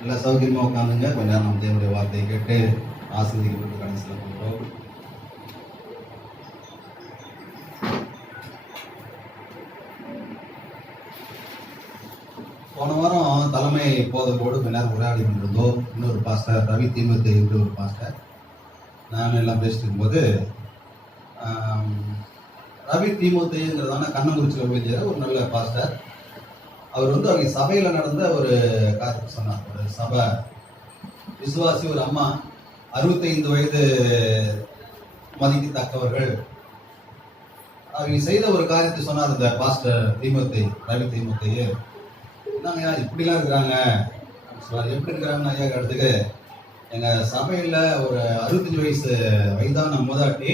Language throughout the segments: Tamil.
நல்லா சௌகரியமாக உட்காந்துங்க. கொஞ்ச நேரம் நம்ம தேவனுடைய வார்த்தையை கேட்டு ஆசிரியர்களுக்கு கடைசியில் போகிறோம். போன வாரம் தலைமை போதலோடு கொஞ்ச நேரம் உரையாடி கொண்டிருந்தோம். இன்னொரு பாஸ்டர் ரவி தீமத்தை என்று ஒரு பாஸ்டர் நானும் எல்லாம் பேசிட்டு இருக்கும்போது ரவி தீமோத்தேங்கிறதான கண்ணங்குறிச்சியில் போய் ஒரு நல்ல பாஸ்டர். அவர் அவங்க சபையில் நடந்த ஒரு காரியத்தை சொன்னார். ஒரு சபை விசுவாசி ஒரு அம்மா 65 வயது மதிக்கத்தக்கவர்கள் அவங்க செய்த ஒரு காரியத்தை சொன்னார். இந்த பாஸ்டர் தீமோத்தே ரவி தீமோத்தையே என்னங்க இப்படிலாம் இருக்கிறாங்க எப்படி இருக்கிறாங்கன்னு ஐயா கேட்டதுக்கு, எங்கள் சபையில் ஒரு 65 வயதான மூதாட்டி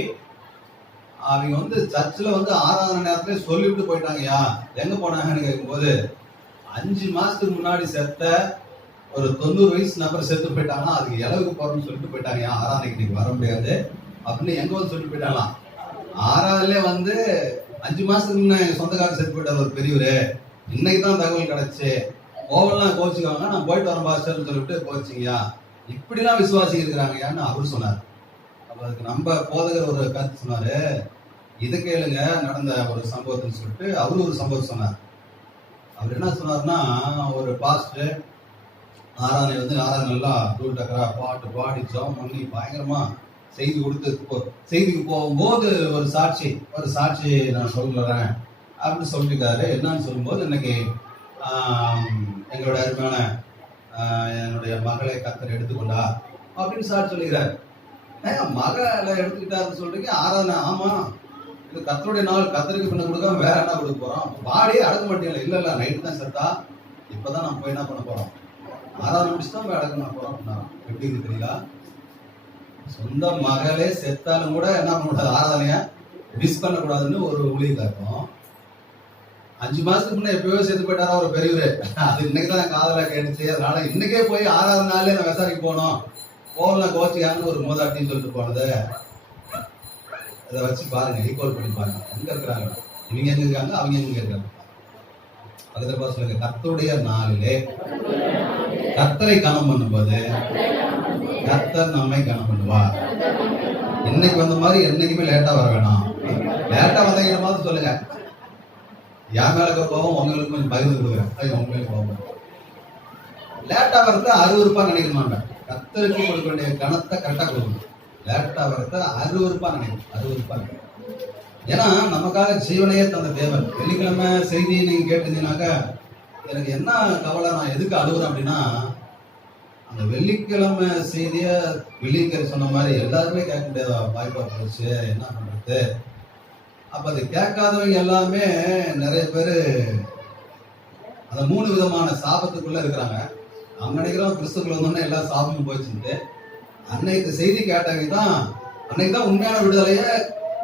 அவங்க சர்ச்சில் ஆராதனை நேரத்துல சொல்லிவிட்டு போயிட்டாங்கய்யா. எங்க போனாங்கன்னு கேட்கும்போது 5 மாசத்துக்கு முன்னாடி செத்த ஒரு 90 வயசு நபர் செத்து போயிட்டாங்கன்னா அதுக்கு இளவுக்கு போறோம்னு சொல்லிட்டு போயிட்டாங்கய்யா. ஆராதனைக்கு இன்னைக்கு வர முடியாது அப்படின்னு எங்க சொல்லிட்டு போயிட்டாங்களாம். ஆராதனையிலே 5 மாசத்துக்கு முன்ன சொந்தக்காரர் செத்து போயிட்டார் ஒரு பெரியவர். இன்னைக்கு தான் தகவல் கிடைச்சு கோவெல்லாம் கோச்சுக்காங்க, நான் போயிட்டு வரேன் பாஸ்டர்னு சொல்லிட்டு போச்சுங்கய்யா. இப்படிலாம் விசுவாசி இருக்கிறாங்கய்யான்னு அவரு சொன்னார். அப்ப அதுக்கு நம்ம போதகர் ஒரு கருத்து சொன்னாரு, இதை கேளுங்க நடந்த ஒரு சம்பவத்துன்னு சொல்லிட்டு அவரு ஒரு சம்பவம் சொன்னார். அவர் என்ன சொன்னார்னா, ஒரு பாஸ்டர் ஆராதனை எல்லாம் டூல் டக்கரா பாட்டு பாடி ஜெபம் பண்ணி பயங்கரமா செய்திக்கு போகும்போது ஒரு சாட்சி நான் சொல்லுறேன் அப்படின்னு சொல்லியிருக்காரு. என்னன்னு சொல்லும்போது, இன்னைக்கு எங்களோட அருமையான என்னுடைய மகளை கர்த்தர் எடுத்துக்கொண்டா அப்படின்னு சாட்சி சொல்லிக்கிறார். மகளை எடுத்துக்கிட்டாருன்னு சொல்றீங்க ஆராதனை? ஆமா, இது கர்த்தருடைய நாள், கர்த்தருக்கு பண்ண கொடுக்காம வேற என்ன கொடுக்க போறோம்? பாடியே அடக்க மாட்டீங்களா? இல்ல நைட்டு தான் செத்தா, இப்பதான் நம்ம போய் என்ன பண்ண போறோம்? ஆராதனை முடிச்சு தான் போய் அடக்க பண்ண போறோம். எப்படி இருக்கு தெரியல? சொந்த மகளே செத்தாலும் கூட என்ன பண்ணக்கூடாது, ஆராதனைய மிஸ் பண்ணக்கூடாதுன்னு ஒரு ஊழியக்காரரும் 5 மாசத்துக்கு முன்ன எப்பயோ சேர்த்து போயிட்டாரா ஒரு பெரியவரு. அது இன்னைக்குதான் காதல கேட்டுச்சு. அதனால இன்னைக்கே போய் 6வது நாள்லயே நான் விசாரிக்க போனோம், போகலாம் கோச்சிக்கான்னு ஒரு மூதாட்டின்னு சொல்லிட்டு போனது. அதை வச்சு பாருங்க, ஈக்குவல் பண்ணி பாருங்க. எங்க இருக்கிறாங்க இவங்க, எங்க இருக்காங்க அவங்க எங்க இருக்காங்க. பக்கத்துல சொல்லுங்க, கர்த்தருடைய நாளிலே கர்த்தரை கனம் பண்ணும்போது கர்த்தர் நம்மை கனம் பண்ணுவார். இன்னைக்கு வந்த மாதிரி என்னைக்குமே லேட்டா வர வேணாம். லேட்டா வந்தீங்க மாதிரி சொல்லுங்க, என் மேல கோபம் உங்களுக்கு கொஞ்சம் பகிர்ந்து கொடுக்குறேன். உங்களுக்கு கோபம் லேட்டா வரத அருவருப்பா நினைக்கணுமாங்க. கர்த்தருக்கு கொடுக்க வேண்டிய கணத்தை கரெக்டா கொடுக்கணும். லேட்டா வரத அருவருப்பா நினைக்கணும். அருவருப்பா நினைக்கணும். ஏன்னா நமக்காக ஜீவனையே தந்த தேவன். வெள்ளிக்கிழமை செய்தி நீங்க கேட்டிருந்தீங்கன்னாக்கா எனக்கு என்ன கவலை, நான் எதுக்கு அழுகுறேன் அப்படின்னா, அந்த வெள்ளிக்கிழமை செய்திய வெள்ளிக்கறி சொன்ன மாதிரி எல்லாருமே கேட்க முடியாத வாய்ப்பா போச்சு. என்ன பண்றது? அப்ப அது கேட்காதவங்க எல்லாமே நிறைய பேரு அந்த 3 விதமான சாபத்துக்குள்ள இருக்கிறாங்க. அவங்க நினைக்கிறோம் கிறிஸ்துக்குள்ள வந்தோடனே எல்லா சாபமும் போச்சுட்டு. அன்னைக்கு செய்தி கேட்டவங்க தான் அன்னைக்குதான் உண்மையான விடுதலைய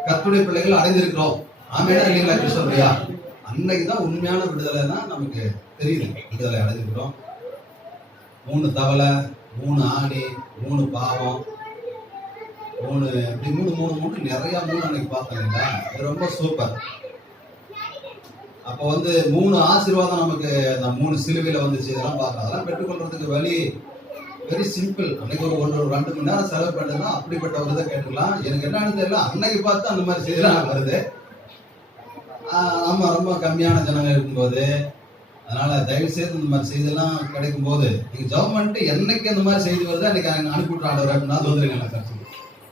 கர்த்தருடைய பிள்ளைகள் அடைந்திருக்கிறோம். ஆமேனா இல்லைங்களா கிறிஸ்தவரையா? அன்னைக்குதான் உண்மையான விடுதலை தான் நமக்கு தெரியுது. விடுதலை அடைஞ்சிருக்கிறோம். 3 தவளை, 3 ஆணி, 3 பாவம், 3 இப்படி 3 நிறைய 3 அன்னைக்கு பார்த்தீங்களா? இது ரொம்ப சூப்பர். அப்போ 3 ஆசீர்வாதம் நமக்கு அந்த 3 சிலுவையில வந்துச்சு. இதெல்லாம் பார்க்கலாம். அதெல்லாம் பெற்றுக்கொள்றதுக்கு வழி வெரி சிம்பிள். அன்னைக்கு ஒரு 2 மணி நேரம் செலவு பண்ணுறதுனா அப்படிப்பட்ட ஒரு இதை கேட்டுக்கலாம். எனக்கு என்னன்னு தெரியல, அன்னைக்கு பார்த்து அந்த மாதிரி செய்திலாம் வருது. ஆமா, ரொம்ப கம்மியான ஜனங்கள் இருக்கும்போது. அதனால தயவு செய்து இந்த மாதிரி செய்தியெல்லாம் கிடைக்கும் போது நீங்க ஜெபம் பண்ணிட்டு என்னைக்கு அந்த மாதிரி செய்தி வருது அன்னைக்கு அனுப்பி விட்டு ஆண்டவர் அப்படின்னா வந்துருங்க.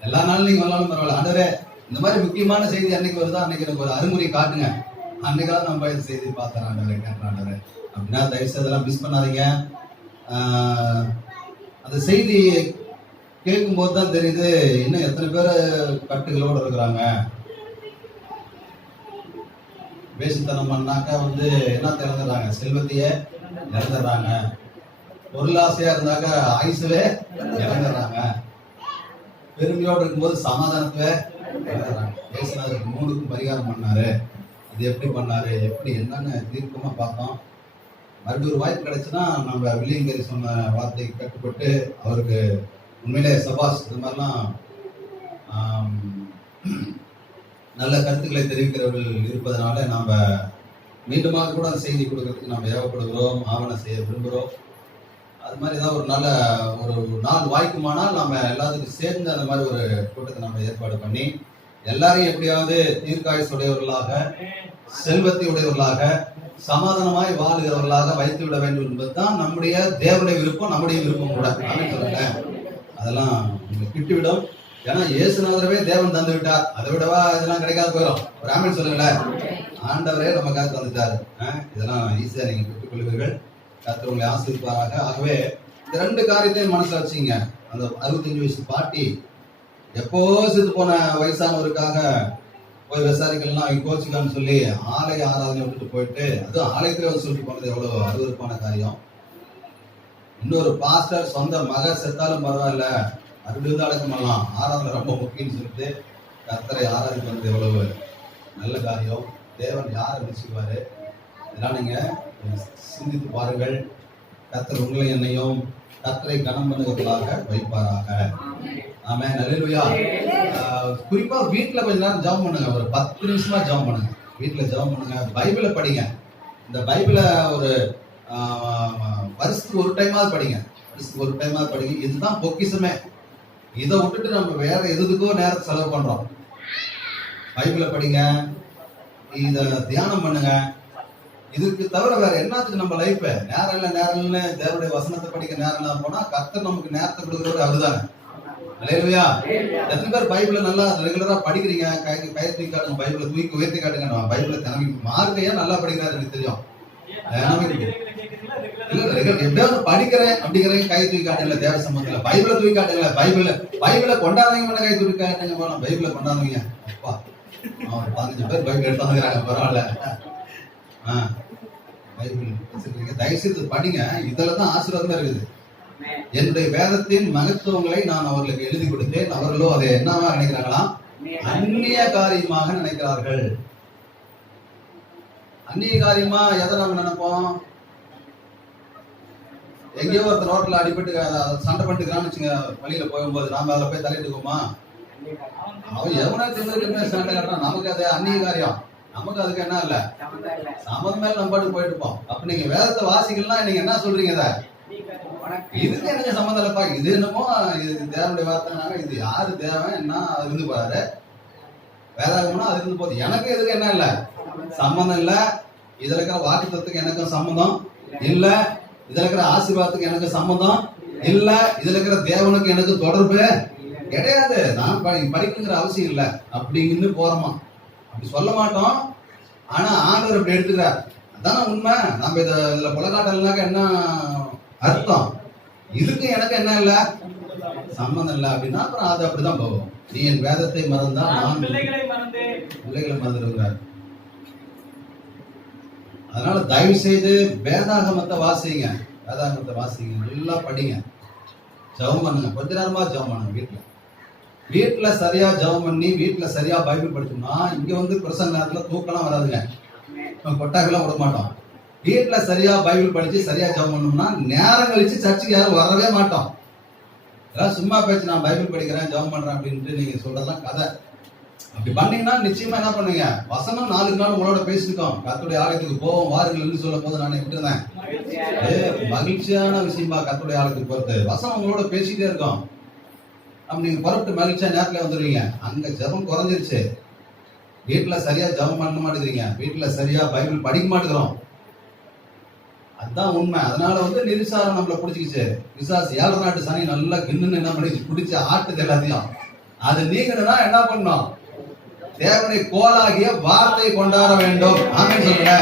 எல்லா நாளும் நீங்க வரலாலும் பரவாயில்ல, ஆண்டவரே இந்த மாதிரி முக்கியமான செய்தி அன்னைக்கு வருதா, அன்னைக்கு எனக்கு ஒரு அறிமுறை காட்டுங்க, அன்னைக்காவது நம்ம இந்த செய்தி பார்த்தேன் ஆண்டவரே, கேட்டேன் ஆண்டவரே அப்படின்னா தயவு செய்து இதெல்லாம் மிஸ் பண்ணாதீங்க. அந்த செய்தி கேட்கும் போது தான் தெரியுது இன்னும் எத்தனை பேர் கட்டுகளோடு இருக்கிறாங்க. வேசித்தனம் பண்ணாக்கா என்ன இழந்துடுறாங்க, செல்வத்தையே இழந்துடுறாங்க. பொருளாசையா இருந்தாக்கா ஆயுசுவே இழந்துடுறாங்க. பெருமையோடு இருக்கும்போது சமாதானத்தை இழந்துடுறாங்க. பேசினதுக்கு 3க்கும் பரிகாரம் பண்ணாரு. இது எப்படி பண்ணாரு, எப்படி என்னன்னு தீர்க்கமா பார்த்தோம். மறுபடியும் ஒரு வாய்ப்பு கிடைச்சுன்னா நம்ம வில்லியங்கரி சொன்ன வார்த்தைக்கு கட்டுப்பட்டு அவருக்கு உண்மையிலே சபாஸ் இந்த மாதிரிலாம் நல்ல கருத்துக்களை தெரிவிக்கிறவர்கள் இருப்பதனால நாம் மீண்டுமாக கூட அந்த செய்தி கொடுக்கறதுக்கு நாம் ஏவப்படுகிறோம், ஆவணம் செய்ய விரும்புகிறோம். அது மாதிரி ஏதாவது ஒரு நல்ல ஒரு நாள் வாய்க்குமானால் நம்ம எல்லாத்துக்கும் சேர்ந்து அந்த மாதிரி ஒரு கூட்டத்தை நம்ம ஏற்பாடு பண்ணி எல்லாரையும் எப்படியாவது தீர்க்காயுஸ் உடையவர்களாக, செல்வத்தை உடையவர்களாக, சமாதானமாய் வாழுகிறவர்களாக வைத்து விட வேண்டும் என்பதுதான் நம்முடைய தேவனுடைய விருப்பம், நம்முடைய விருப்பம் கூட. அப்படின்னு சொல்லுங்க, அதெல்லாம் கிட்டுவிடும். ஏன்னா இயேசுநாதரவே தேவன் தந்து விட்டார், அதை விடவா இதெல்லாம் கிடைக்காது போயிடும். ஒரு ஆமென் சொல்லுங்களேன். ஆண்டவரே நமக்காக தந்துட்டாரு. இதெல்லாம் ஈஸியா நீங்க பெற்றுக்கொள்வீர்கள். கர்த்தர் உங்களை ஆசீர்வதிப்பாராக. ஆகவே இந்த 2 காரியத்தையும் மனசுல வச்சுங்க. அந்த 65 வயசு பாட்டி எப்போ செத்து போன வயசானவருக்காக போய் விசாரிக்கலாம் அவங்க கோச்சுக்கான்னு சொல்லி ஆலய ஆராதனை விட்டுட்டு போயிட்டு, அதுவும் ஆலயத்துல வந்து சொல்லிட்டு போனது எவ்வளவு அருவருப்பான காரியம். இன்னொரு பாஸ்டர் சொந்த மக செத்தாலும் பரவாயில்ல, அப்படி வந்து அடக்கம் பண்ணலாம், ஆராதனை ரொம்ப முக்கியம்னு சொல்லிட்டு கர்த்தரை ஆராதிக்கிறது எவ்வளவு நல்ல காரியம். தேவன் யாரை நிச்சயிவாரு, இதெல்லாம் நீங்க சிந்தித்து பாருங்கள். கர்த்தர் உங்களை என்னையும் கர்த்தரை கனம் பண்ணுவர்களாக வைப்பாராக. ஆமென், அல்லேலூயா. குறிப்பா வீட்டுல கொஞ்ச நேரம் ஜெபம் பண்ணுங்க. ஒரு 10 நிமிஷமா ஜெபம் பண்ணுங்க. வீட்டுல ஜெபம் பண்ணுங்க. பைபிளை படிங்க. இந்த பைபிளை ஒரு வருஷத்துக்கு ஒரு டைமாவது படிங்க. வருஷத்துக்கு ஒரு டைமாவது படிங்க. இதுதான் பொக்கிஷமே. இதை விட்டுட்டு நம்ம வேற எதுக்கோ நேரத்தை செலவு பண்றோம். பைபிளை படிங்க, இத தியானம் பண்ணுங்க. இதுக்கு தவிர வேற என்னத்துக்கு நம்ம லைஃப்? நேரம் இல்ல தேவனுடைய வசனத்தை படிக்க நேரம் இல்லாம போனா கர்த்தர் நமக்கு நேரத்தை கொடுக்குறவர் அவருதானே. அல்லேலூயா. எத்தனை பேர் பைபிளை நல்லா ரெகுலரா படிக்கிறீங்க? கை தூக்கி காட்டுங்க, பைபிளை தூக்கி உயர்த்தி காட்டுங்க. நான் பைபிளை தினமும் மார்க்கையா நல்லா படிக்கிறாரு எனக்கு தெரியும். எப்படியாவது படிக்கிறேன் அப்படிங்கிறேன், கை தூக்கி காட்டுங்கள. தேவ சம்பந்தத்துல பைபிளை தூக்கி காட்டுங்கள. பைபிளை கொண்டாடுங்க, கை தூக்கி காட்டுங்க. போலாம் பைபிளை கொண்டாடுவீங்க. அப்பா, 15 பேர் பைபிள் எடுத்து வந்துக்கிறாங்க, பரவாயில்ல. பைபிள் வச்சிருக்கீங்க, தயவுசெய்து படிங்க. இதுலதான் ஆசீர்வாதமா இருக்குது. என்னுடைய வேதத்தின் மகத்துவங்களை நான் அவர்களுக்கு எழுதி கொடுத்தேன். அவர்களோ அதை என்னவா நினைக்கிறாங்களாம்? அந்நிய காரியமாக நினைக்கிறார்கள். அந்நிய காரியமா எதை நம்ம நினைப்போம்? எங்கேயோ ஒருத்தர் ரோட்ல அடிபட்டு சண்டை பண்ணிட்டுக்கிறான்னு வச்சுங்க, வழியில போகும்போது நாம அதில் போய் தலையிட்டுக்கோமா? அவன் எவனா தெரிஞ்சு சண்டை கட்டுறான், நமக்கு அது அந்நிய காரியம். நமக்கு அதுக்கு என்ன இல்ல, சமம் மேல நம்ம பாட்டு போயிட்டு இருப்போம். அப்ப நீங்க வேதத்தை வாசிக்கலாம், நீங்க என்ன சொல்றீங்க? இதுக்கு எனக்கு சம்மந்தம் இல்லப்பா, இது என்னமோ இது தேவனுடைய வார்த்தைனாங்க, இது யாரு தேவன் என்ன இருந்து போறாரு, வேதாகம்னா அது இருந்து போகுது. எனக்கு எதுக்கு என்ன இல்ல சம்பந்தம் இல்ல. இதுல இருக்கிற வாக்குத்தத்துக்கு எனக்கும் சம்பந்தம் இல்ல. இதுல இருக்கிற ஆசீர்வாதத்துக்கு எனக்கு சம்பந்தம் இல்ல. இதுல இருக்கிற தேவனுக்கு எனக்கு தொடர்பு கிடையாது. நான் படிக்கிற அவசியம் இல்ல அப்படிங்கன்னு போறோமா? அப்படி சொல்ல மாட்டோம். ஆனா ஆண்டவர் அப்படி எடுத்துக்கிறார். அதான உண்மை. நம்ம இதுல புலகாட்டல்னாக்க என்ன அர்த்தம்? இதுக்கு எனக்கு என்ன இல்ல சம்பந்தம் இல்ல அப்படின்னா அப்புறம் அது அப்படிதான் போகும். நீ என் வேதத்தை மறந்தா நான் பிள்ளைகளை மறந்துடுகிறார். அதனால தயவு செய்து வேதாகமத்தை வாசிங்க. வேதாகமத்தை வாசிங்க, நல்லா படிங்க, ஜெபம் பண்ணுங்க. கொஞ்ச நேரமா ஜெபம் பண்ணுங்க. வீட்டுல சரியா ஜெபம் பண்ணி வீட்டுல சரியா பைபிள் படிச்சோம்னா இங்க வந்து பிரசங்க நேரத்துல தூக்கலாம் வராதுங்க, கொட்டாக்கெல்லாம் விட மாட்டோம். வீட்டுல சரியா பைபிள் படிச்சு சரியா ஜெபம் பண்ணோம்னா நேரம் கழிச்சு சர்ச்சுக்கு யாரும் வரவே மாட்டோம். எல்லாம் சும்மா பேச்சு நான் பைபிள் படிக்கிறேன் ஜெபம் பண்றேன் அப்படின்ட்டு நீங்க சொல்றதெல்லாம் கதை. அப்படி பண்ணீங்கன்னா நிச்சயமா என்ன பண்ணுங்க, வசனம் 4 நாள் உங்களோட பேசிருக்கோம். கர்த்தருடைய ஆலயத்துக்கு போவோம் வாருங்கள் சொல்லும் போது நான் எப்படி இருந்தேன்? மகிழ்ச்சியான விஷயமா கர்த்தருடைய ஆலயத்துக்கு போறது, வசனம் உங்களோட பேசிட்டே இருக்கோம். அப்ப நீங்க புறப்பட்டு மகிழ்ச்சியா நேரத்துல வந்துடுவீங்க. அங்க ஜெபம் குறைஞ்சிருச்சு. வீட்டுல சரியா ஜெபம் பண்ண மாட்டேங்கிறீங்க, வீட்டுல சரியா பைபிள் படிக்க மாட்டேங்கிறோம். அதுதான் உண்மை. அதனால வந்து நிருசாரம் நம்மள பிடிச்சிக்கிச்சு. விசாசு 7 நாட்டு சனி நல்லா கிண்ணுன்னு என்ன பண்ணி பிடிச்ச ஆட்டுது எல்லாத்தையும். அது நீங்கணும்னா என்ன பண்ணணும்? தேவனை கோலாகிய வார்த்தையை கொண்டாட வேண்டும். ஆமென் சொல்லுங்க.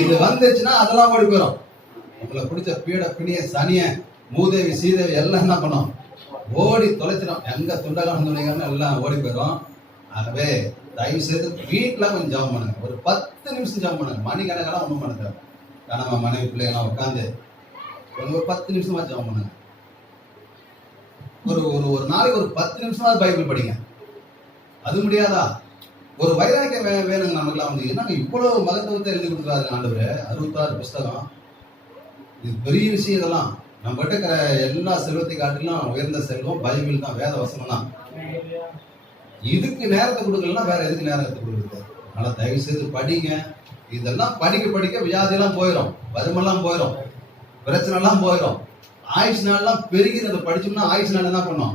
இது வந்துச்சுன்னா அதெல்லாம் ஓடி போயிடும். உங்களை பிடிச்ச பீட பிணிய சனிய மூதேவி சீதேவி எல்லாம் என்ன பண்ணும்? ஓடி தொலைச்சிடும். எங்க துண்டகாலம் துணிகள்னு எல்லாம் ஓடி போயிடும். ஆகவே தயவு செய்து வீட்டுல கொஞ்சம் ஜெபம் பண்ணுங்க. ஒரு 10 நிமிஷம் ஜெபம் பண்ணுங்க. மணிக்கணக்கெல்லாம் ஒண்ணும் பண்ண தேவை. கணவன் மனைவி பிள்ளைகள்லாம் உட்காந்து ஒரு 10 நிமிஷமா ஜெபம் பண்ணுங்க. ஒரு நாளைக்கு ஒரு 10 நிமிஷமாவது பைபிள் படிங்க. அது முடியாதா? ஒரு வைராக்கியம் வேணுங்க நமக்குலாம். வந்து என்னங்க இவ்வளவு மகத்துவத்தை எழுதி கொடுக்குறாரு ஆண்டவர். 66 புஸ்தகம், இது பெரிய விஷயம். இதெல்லாம் நம்ம கிட்ட இருக்கிற எல்லா செல்வத்தை காட்டிலும் உயர்ந்த செல்வம் பைபிள் தான், வேத வசனம் தான். இதுக்கு நேரத்தை கொடுக்கலன்னா வேற எதுக்கு நேரத்தை கொடுக்குறது? அதனால தயவு செய்து படிங்க. இதெல்லாம் படிக்க படிக்க வியாதியெல்லாம் போயிடும், வறுமெல்லாம் போயிடும், பிரச்சனை எல்லாம் போயிடும். ஆயுஷ் நாள்லாம் பெருகி அதை படிச்சோம்னா ஆயுஷ் நாள் என்ன பண்ணோம்?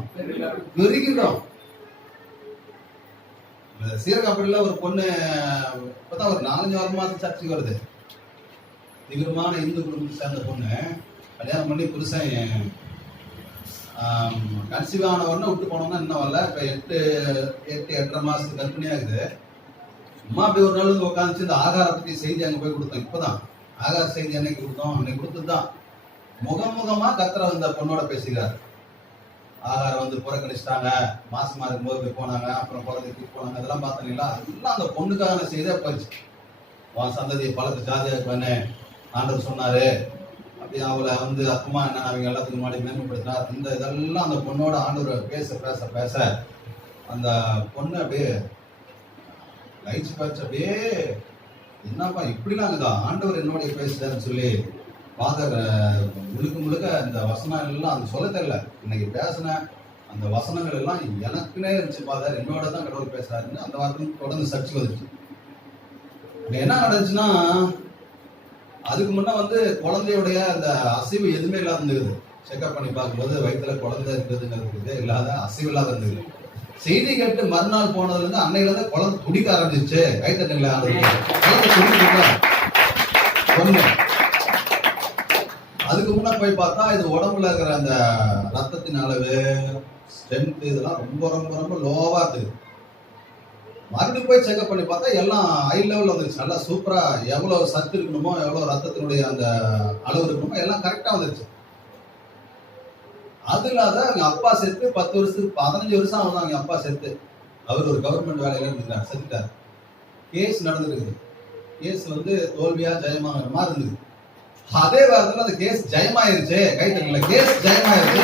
பெருகிடும். சீரகாப்பள்ளியில ஒரு பொண்ணு இப்பதான் ஒரு 4-5 வாரமா சர்ச்சைக்கு வருது. தீவிரமான இந்து குடும்பத்தை சேர்ந்த பொண்ணு கல்யாணம் பண்ணி புருஷன் கன்சீவ் ஆனவொடனே விட்டு போனோம்னா இன்னும் வரல. இப்ப 8-8.5 மாசத்துக்கு கர்ப்பிணியா இருக்குது. சும்மா அப்படி ஒரு நாள் வந்து உட்காந்துச்சு இந்த ஆகார பத்தி செய்தி அங்க போய் கொடுத்தோம். இப்பதான் ஆகார செய்தி அன்னைக்கு கொடுத்தோம். அன்னைக்கு கொடுத்துதான் முகமுகமா கர்த்தர் அந்த பொண்ணோட பேசுகிறார். ஆகாரம் வந்து புறக்கணிச்சிட்டாங்க, மாசமா இருக்கும்போது போய் போனாங்க, அப்புறம் குழந்தைக்கு போனாங்க, இதெல்லாம் பார்த்தீங்களா? எல்லாம் அந்த பொண்ணுக்கான செய்தியா போயிடுச்சு. உன் சந்ததியை பழக்க ஜாதியா பண்ணு ஆண்டவர் சொன்னாரு. அப்படி அவளை வந்து அப்பமா என்ன அவங்க எல்லாத்துக்கும் முன்னாடி மேன்மைப்படுத்தினார். இந்த இதெல்லாம் அந்த பொண்ணோட ஆண்டவர் பேச பேச பேச அந்த பொண்ணு அப்படியே லைட்ஸ் பேச்சு அப்படியே என்னப்பா இப்படிலாம் இருக்குதா, ஆண்டவர் என்னோடைய பேசுறாருன்னு சொல்லி ஃபாதர் முழுக்க முழுக்க அந்த வசனம் எல்லாம் அந்த சொல்ல தெரியல. இன்னைக்கு பேசின அந்த வசனங்கள் எல்லாம் எனக்குன்னே இருந்துச்சு. ஃபாதர் என்னோட தான் கடவுள் பேசுறாருன்னு அந்த வார்த்தை தொடர்ந்து சர்ச்சை வந்துச்சு. என்ன நடந்துச்சுன்னா, அதுக்கு முன்ன வந்து குழந்தையுடைய அந்த அசைவு எதுவுமே இல்லாத இருந்தது. செக்அப் பண்ணி பார்க்கும்போது வயிற்றுல குழந்தை இருந்ததுங்கிறது இல்லாத அசைவு இல்லாத இருந்தது. செய்தி கேட்டு மறுநாள் போனதுல இருந்து அன்னையில இருந்து குழந்தை துடிக்க ஆரம்பிச்சிச்சு. கைத்தட்டுங்களா? குழந்தை துடிக்க ஒண்ணு. அதுக்கு முன்ன போய் பார்த்தா இது உடம்புல இருக்கிற அந்த ரத்தத்தின் அளவு, ஸ்ட்ரென்த் இதெல்லாம் ரொம்ப ரொம்ப ரொம்ப லோவா இருக்குது. மறுபடியும் போய் செக்அப் பண்ணி பார்த்தா எல்லாம் ஹை லெவல்ல வந்துருச்சு. நல்லா சூப்பரா எவ்வளவு சத்து இருக்கணுமோ, எவ்வளவு ரத்தத்தினுடைய அந்த அளவு இருக்கணுமோ எல்லாம் கரெக்டா வந்துருச்சு. அது இல்லாத அவங்க அப்பா செத்து 10 வருஷத்துக்கு 15 வருஷம் ஆகுது. அவங்க அப்பா செத்து அவர் ஒரு கவர்மெண்ட் வேலையில இருந்தார், செத்துட்டார். கேஸ் நடந்துருக்குது. கேஸ் வந்து தோல்வியா ஜெயமாகிற மாதிரி இருந்தது. அதே வாரத்தில் அந்த கேஸ் ஜெயமாயிருச்சு. கைத்தல கேஸ் ஜெயமாயிருச்சு.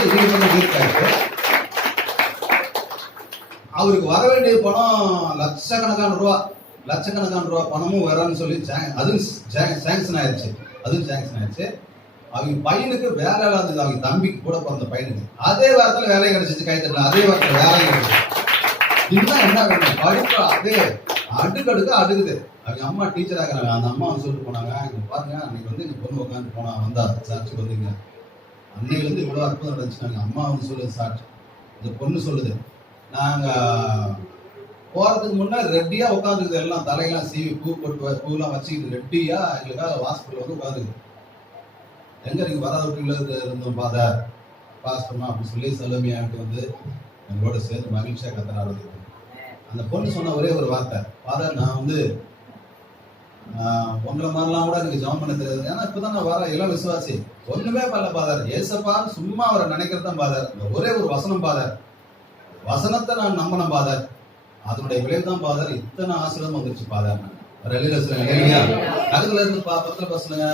அவருக்கு வர வேண்டிய பணம் லட்சக்கணக்கான ரூபா பணமும் வரன்னு சொல்லி அதுவும் சாங்ஷன் ஆயிடுச்சு. அவங்க பையனுக்கு வேலை இருந்தது. அவங்க தம்பிக்கு கூட பிறந்த பையனுக்கு அதே வாரத்தில் வேலை கிடைச்சிச்சு. கைத்தல அதே வாரத்தில் வேலை கிடைச்சிச்சு. இன்னும் என்ன வேணும்? படிப்பு அதே அடுக்கடுக்க அடுக்குது. அவங்க அம்மா டீச்சர் ஆகிறாங்க. அந்த அம்மா வந்து சொல்லிட்டு போனாங்க, இங்க பாருங்க அன்னைக்கு வந்து எங்க பொண்ணு உட்காந்து போனா வந்தா சாட்சிக்கு வந்துங்க, அன்னையில இருந்து இவ்வளவு அற்புதம் நடந்துச்சுனாங்க. அம்மா வந்து சொல்லுது சாட்சி. இந்த பொண்ணு சொல்லுது, நாங்க போறதுக்கு முன்னாடி ரெட்டியா உட்காந்துக்குது. எல்லாம் தலையெல்லாம் சீவி பூ போட்டு பூலாம் வச்சுக்கிட்டு ரெட்டியா எங்களுக்காக வாசப்படியில் வந்து உட்காந்துக்குது. எங்க நீங்க வராத வீட்டுல இருந்தோம் ஃபாதர் பாஸ்டர்மா அப்படின்னு சொல்லி செலமியாட்டு வந்து எங்களோட சேர்ந்து மகிழ்ச்சியா கத்தனாரு. அந்த பொண்ணு சொன்ன ஒரே ஒரு வார்த்தை, ஃபாதர் நான் வந்து உங்களை மாதிரிலாம் கூட எனக்கு ஜாம் பண்ண தெரியாது. ஏன்னா இப்பதான் நான் வர எல்லாம் விசுவாசி, ஒண்ணுமே பண்ணல ஃபாதர். ஏசப்பான்னு சும்மா அவரை நினைக்கிறது தான் ஃபாதர். ஒரே ஒரு வசனம் ஃபாதர், வசனத்தை நான் நம்பினேன் ஃபாதர். அதனுடைய விளைவு தான் ஃபாதர் இத்தனை ஆசீர்வாதம் வந்துருச்சு ஃபாதர். ஒரு எழுத சொல்லுங்க இல்லையா? அதுல இருந்து பத்திர பசங்க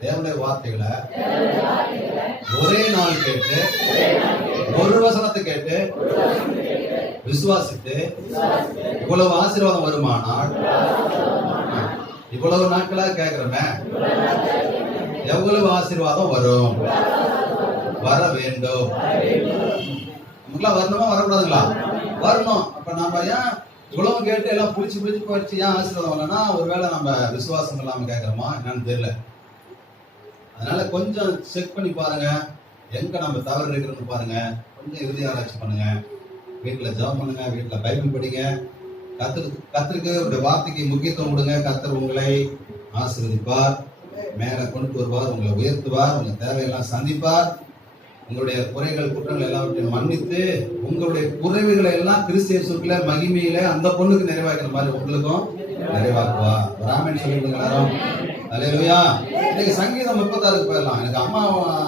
தேவனுடைய வார்த்தைகளை ஒரே நாள் கேட்டு ஒரு வசனத்தை கேட்டு விசுவாசித்து இவ்வளவு ஆசீர்வாதம் வருமானால் இவ்வளவு நாட்களா கேட்கிறோமே எவ்வளவு ஆசீர்வாதம் வரும்? வர வேண்டும். நமக்குலாம் வரணுமா வரக்கூடாதுங்களா? வரணும். அப்ப நம்ம ஏன் இவ்வளவு கேட்டு எல்லாம் புடிச்சு போயிடுச்சு, ஏன் ஆசீர்வாதம் வரலன்னா ஒருவேளை நம்ம விசுவாசம் இல்லாம கேட்கிறோமா என்னன்னு தெரியல. அதனால கொஞ்சம் செக் பண்ணி பாருங்க, எங்க நம்ம தவறு இருக்கிறோம்னு பாருங்க. கொஞ்சம் இறுதி ஆராய்ச்சி பண்ணுங்க. வீட்டுல ஜெபம் பண்ணுங்க, வீட்டுல பைபிள் படிங்க. கர்த்தருக்கு ஒரு வார்த்தைக்கு முக்கியத்துவம் கொடுங்க. கர்த்தர் உங்களை ஆசீர்வதிப்பார், மேல கொண்டு வருவார், உங்களை உயர்த்துவார், உங்க தேவையெல்லாம் சந்திப்பார். உங்களுடைய குறைகள் குற்றங்கள் எல்லாவற்றையும் மன்னித்து உங்களுடைய குறைவுகளை எல்லாம் கிறிஸ்தியசுக்குள்ள மகிமையில அந்த பொண்ணுக்கு நிறைவாக்குற மாதிரி உங்களுக்கும் நிறைவாக்குவா. ராமன் சொல்லிட்டு எல்லாரும் அல்லேலூயா. இன்னைக்கு சங்கீதம் 36 போயிடலாம். எனக்கு அம்மா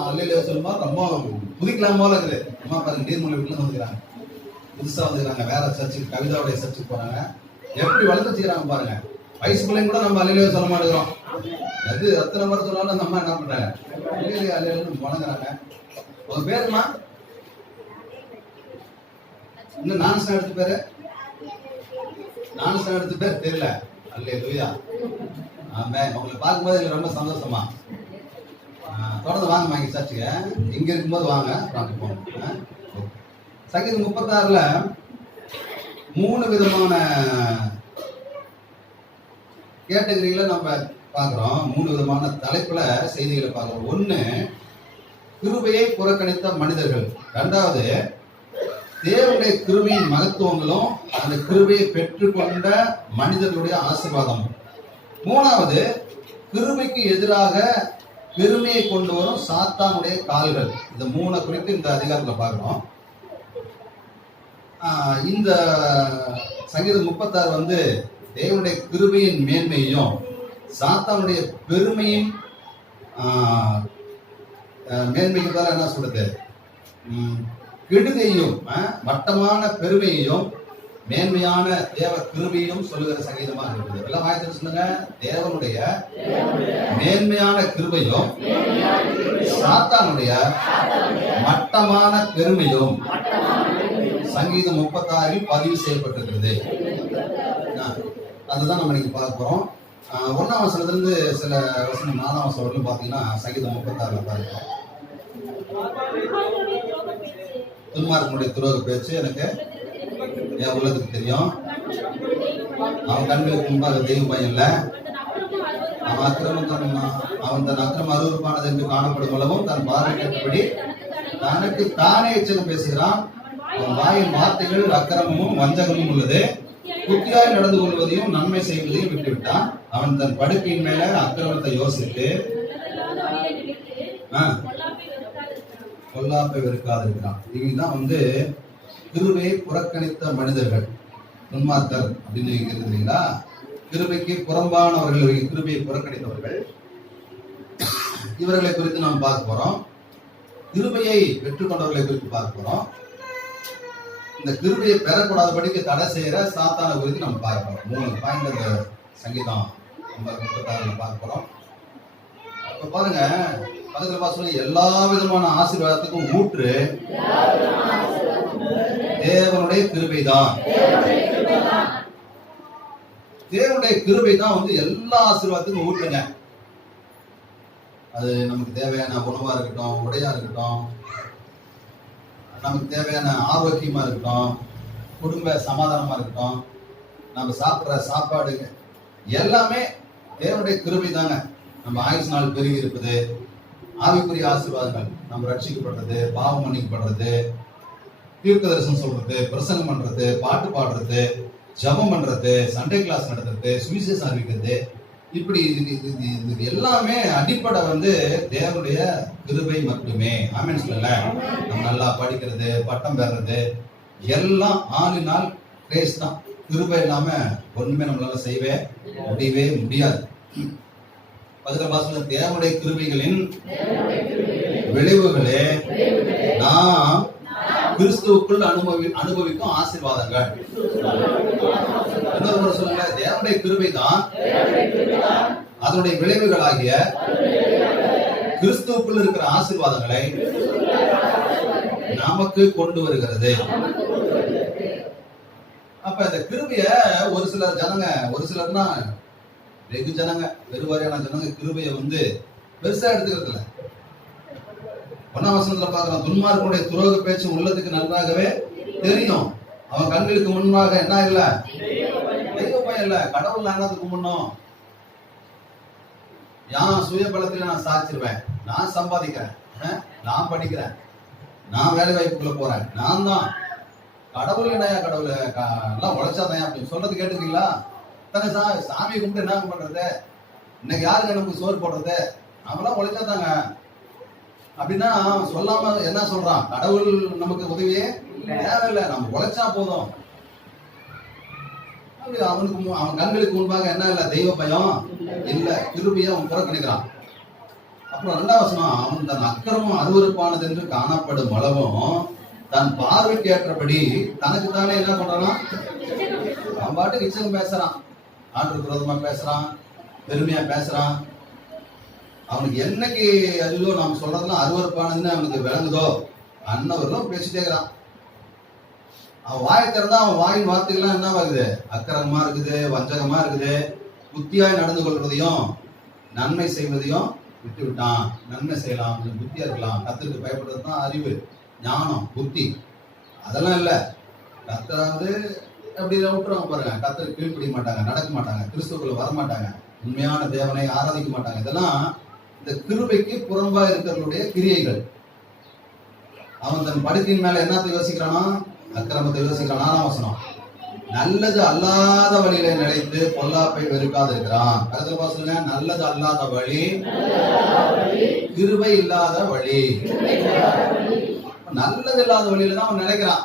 அல்லேலூயா சொல்லும்போது ரொம்ப புதிக்கலாம் போல இருக்குது. அம்மா பாருங்க நீர்மலை வீட்டுல வந்துக்கிறாங்க, புதுசா வந்துக்கிறாங்க, வேற சர்ச்சுக்கு கவிதாவுடைய சர்ச்சுக்கு போறாங்க. எப்படி வளர்த்து வச்சுக்கிறாங்க பாருங்க. வயசு பிள்ளைங்க கூட நம்ம அல்லேலூயா சொல்ல மாட்டேங்கிறோம். அது அத்தனை முறை சொன்னாலும் அந்த அம்மா என்ன பண்றாங்க? அல்லேலூயா அல்லேலூயா வணங்குறாங்க. உங்க பேருமா? இன்னும் நான்சன் எடுத்து பேரு தெரியல. அல்லேலூயா. ஆமே. உங்களை பார்க்கும்போது எனக்கு ரொம்ப சந்தோஷமா. தொடர்ந்து வாங்க வாங்கி சர்ச்சுக்கு. இங்க இருக்கும்போது வாங்க பார்க்க போகணும். சங்கீதம் 36ல 3 விதமான கேட்டகரியில நம்ம பார்க்கிறோம். 3 விதமான தலைப்புல செய்திகளை பார்க்கிறோம். ஒண்ணு, கிருபையை புறக்கணித்த மனிதர்கள். இரண்டாவது, தேவனுடைய கிருபையின் மகத்துவங்களும் அந்த கிருபையை பெற்றுக்கொண்ட மனிதர்களுடைய ஆசீர்வாதம். மூணாவது, கிருபைக்கு எதிராக பெருமையை கொண்டு வரும் சாத்தானுடைய கால்கள். இந்த மூணை குறித்து இந்த அதிகாரத்துல பார்க்கிறோம். இந்த சங்கீதம் 36 தேவனுடைய கிருபையின் மேன்மையையும் சாத்தானுடைய பெருமையின் மேன்மைக்கு தான் என்ன சொல்றது, கெடுதையும் வட்டமான பெருமையையும் மேன்மையான தேவ கிருபையும் சொல்லுகிற சங்கீதமா இருக்குது. எல்லாம் வாய்த்து சொல்லுங்க. தேவனுடைய மேன்மையான கிருபையும் சாத்தானுடைய மட்டமான பெருமையும் சங்கீதம் 36 பதிவு செய்யப்பட்டிருக்கிறது. அதுதான் நம்ம இன்னைக்கு பார்க்க போறோம். 1ஆம் வசனத்திலிருந்து சில வசனம் 4ஆம் வசனம் வரைக்கும் பார்த்தீங்கன்னா சங்கீதம் 36 பார்க்கிறோம். துன்மார்க்கனுடைய துரோக பேச்சு எனக்கு என் உள்ளத்துக்கு தெரியும். அவன் கண்களுக்கு முன்பாக தெய்வ பயம் இல்லை. அவன் தன் அக்கிரமம் அருவருப்பானது என்று காணப்படும் அளவும் தன் பார்வைக்கேற்றபடி தனக்கு தானே எச்சரிக்கை பேசுகிறான். அவன் வாயின் வார்த்தைகள் அக்கிரமமும் வஞ்சகமும் உள்ளது. புத்தியாய் நடந்து கொள்வதையும் நன்மை செய்வதையும் விட்டுவிட்டான். அவன் தன் படுக்கையின் மேல அக்கிரமத்தை யோசித்து பொல்லாப்பை வெறுக்காது இருக்கிறான். இவங்கதான் கிருபையை புறக்கணித்த மனிதர்கள், துன்மார்க்கர் அப்படின்னு இருக்கிறீங்களா? கிருபைக்கு புறம்பானவர்கள், கிருபையை புறக்கணித்தவர்கள், இவர்களை குறித்து நாம் பார்க்க போறோம். கிருபையை பெற்றுக்கொண்டவர்களை குறித்து பார்க்க போறோம். இந்த கிருபையை பெறக்கூடாதபடிக்கு தடை செய்யற சாத்தான குறித்து நம்ம பார்க்க போறோம். 3 பாயிண்ட் இந்த சங்கீதம் 36 பார்க்க போறோம். இப்ப பாருங்க, பக்கத்துல பாசம் எல்லா விதமான ஆசீர்வாதத்துக்கும் ஊற்று தேவனுடைய கிருபை தான். தேவனுடைய கிருபை தான் எல்லா ஆசீர்வாதத்துக்கும் ஊற்றுங்க. அது நமக்கு தேவையான உணவா இருக்கட்டும், உடையா இருக்கட்டும், நமக்கு தேவையான ஆரோக்கியமா இருக்கட்டும், குடும்ப சமாதானமா இருக்கட்டும், நம்ம சாப்பிட்ற சாப்பாடு எல்லாமே தேவனுடைய கிருபை தாங்க. நம்ம ஆயுசு நாள் பெருகி இருப்பது, ஆவிக்குரிய ஆசீர்வாதங்கள், நம்ம ரட்சிக்கப்படுறது, பாவம் மன்னிக்கப்படுறது, தீர்க்க தரிசனம் சொல்றது, பிரசங்கம் பண்றது, பாட்டு பாடுறது, ஜபம் பண்றது, சண்டே கிளாஸ் நடத்துறது, சுவிசேஷம் அறிவிக்கிறது, இப்படி இது எல்லாமே அடிப்படை தேவனுடைய கிருபை மட்டுமே. ஆமென் சொல்லல. நம்ம நல்லா படிக்கிறது, பட்டம் பெறுறது எல்லாம் ஆளினால் கிரேஸ் தான். கிருபை இல்லாம ஒண்ணுமே நம்மளால செய்யவே முடியவே முடியாது. தேவனுடைய கிருபைகளின் விளைவுகளே நாம் கிறிஸ்துவுக்குள் அனுபவிக்கும் ஆசீர்வாதங்கள். இன்னொரு சொல்லுங்க, தேவனுடைய கிருபை தான் அதனுடைய விளைவுகளாகிய கிறிஸ்துவுக்குள் இருக்கிற ஆசீர்வாதங்களை நமக்கு கொண்டு வருகிறது. அப்ப இந்த கிருபைய ஒரு சிலர்னா வெகு ஜனங்க, வெறுவாரியான ஜனங்க கிருபைய பெருசா எடுத்துக்கிறது இல்லை. 1ஆம் வசனத்துல பாக்குறோம், துன்மார்க்கனுடைய துரோக பேச்சு உள்ளதுக்கு நன்றாகவே தெரியும். அவன் கண்களுக்கு முன்பாக என்ன இல்ல, தெய்வ பயம் இல்ல. கடவுள் நான் கும்பிடணும், யான் சுய பலத்துல நான் சாதிச்சிருவேன், நான் சம்பாதிக்கிறேன், நான் படிக்கிறேன், நான் வேலை வாய்ப்புக்குள்ள போறேன், நான் தான் கடவுள். என்னையா கடவுள் எல்லாம் உழைச்சாதான் அப்படின்னு சொல்றது கேட்டுருக்கீங்களா? தானே சாமி கும்பிட்டு என்ன பண்றது? இன்னைக்கு யாருக்கு நமக்கு சோறு போடுறது? நம்மளாம் உழைச்சாதாங்க அப்படின்னா சொல்லாம என்ன சொல்றான்? கடவுள் நமக்கு உதவியே தேவையில்லை, நம்ம உழைச்சா போதும். அப்படி அவன் கண்களுக்கு முன்பாக என்ன இல்ல, தெய்வ பயம் இல்ல, கிருபையை அவன் புறக்கணிக்கிறான். அப்புறம் 2ஆம் வசனம், அவன் தன் அக்கிரமம் அருவருப்பானது என்று காணப்படும் அளவும் தன் பார்வைக்கு ஏற்றபடி தனக்கு தானே என்ன பண்றான்? அவன் பாட்டுக்கு இச்சகம் பேசுறான், ஆண்டு விரோதமா பேசுறான், பெருமையா பேசுறான். அவனுக்கு என்னைக்கு அதுவோ நாம் சொல்றதுலாம் அருவருப்பானதுன்னு அவனுக்கு விளங்குதோ அன்னவர்களும் பேசிட்டே இருக்கிறான். அவன் வாயை திறந்தா அவன் வாயின் வார்த்தைகள்லாம் என்ன ஆகுது? அக்கிரமமா இருக்குது, வஞ்சகமா இருக்குது. புத்தியாய் நடந்து கொள்வதையும் நன்மை செய்வதையும் விட்டு விட்டான். நன்மை செய்யலாம், கொஞ்சம் புத்தியா இருக்கலாம், கர்த்தருக்கு பயப்படுறது தான் அறிவு, ஞானம், புத்தி. அதெல்லாம் இல்லை. கர்த்தர் அப்படி விட்டுருவாங்க பாருங்க. கர்த்தருக்கு கீழ்ப்படிய மாட்டாங்க, நடக்க மாட்டாங்க, கிறிஸ்துவுக்குள்ள வரமாட்டாங்க, உண்மையான தேவனை ஆராதிக்க மாட்டாங்க. இதெல்லாம் இந்த கிருபைக்கு புறம்பா இருக்கிறவருடைய கிரியைகள். அவன் தன் படுக்கையின் மேல என்னத்தை யோசிக்கிறானோ? அக்கிரமத்தை யோசிக்கிறான். 4ஆம் வசனம். நல்லது அல்லாத வழியில நினைத்து பொல்லாப்பை வெறுக்காது இருக்கிறான். அதுல பாசுங்க, நல்லது அல்லாத வழி கிருபை இல்லாத வழி. நல்லது இல்லாத வழியில தான் அவன் நினைக்கிறான்.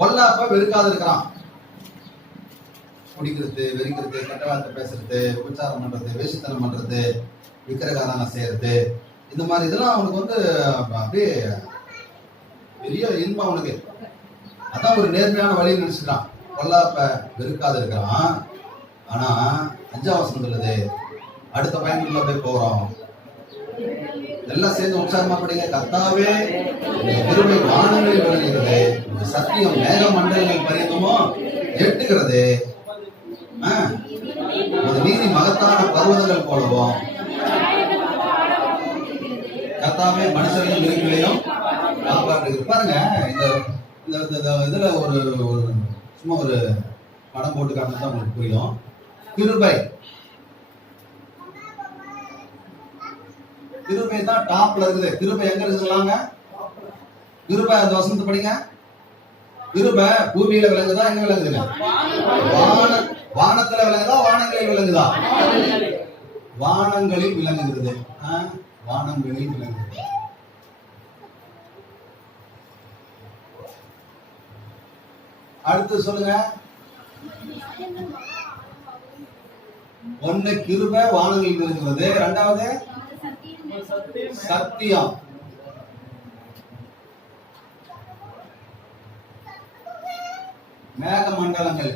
பொல்லாப்ப வெறுக்காது இருக்கிறான். குடிக்கிறது, வெறிக்கிறது, கெட்ட வார்த்தை பேசுறது, உச்சாரம் பண்றது, வேசித்தனம் பண்றது, விக்கிரகாராதனை செய்யறது, இந்த மாதிரி இதெல்லாம் அவனுக்கு வந்து அப்படியே பெரிய இன்பம் அவனுக்கு. அதான் ஒரு நேர்மையான வழின்னு நினைச்சுக்கிறான். பொல்லாப்ப வெறுக்காது இருக்கிறான். ஆனா 5ஆம் வசனம் சொல்லுது, அடுத்த பயனுக்குள்ள அப்படியே போறோம். எல்லாம் சேர்ந்து உற்சாகமா படிங்க. கர்த்தாவே கிருபை வானங்களில் விளங்குகிறது, சத்தியம் மேக மண்டலங்கள் பரியந்தமோ எட்டுகிறது, ஒரு நீதி மகத்தான பர்வதங்கள் போலவும். கர்த்தாவே மனுஷரையும் மிருகங்களையும் காப்பாற்றுகிறது. பாருங்க, இந்த இதுல ஒரு சும்மா ஒரு படம் போட்டு காட்டினா உங்களுக்கு புரியும். கிருபை கிருபை தான் டாப்ல இருக்குது. கிருபை எங்க இருக்குதுலாங்க? கிருபை அந்த வசனத்தை படிங்க. கிருபை பூமியில விளங்குதா? எங்க விளங்குதுங்க? வானத்துல விளங்குதா? வானங்களில் விளங்குதா? வானங்களில் விளங்குகிறது. வானங்களில் விளங்குகிறது. அடுத்து சொல்லுங்க. ஒண்ணு கிருபை வானங்களில் விளங்குகிறது. இரண்டாவது சத்தியம். மேக மண்டலங்கள்.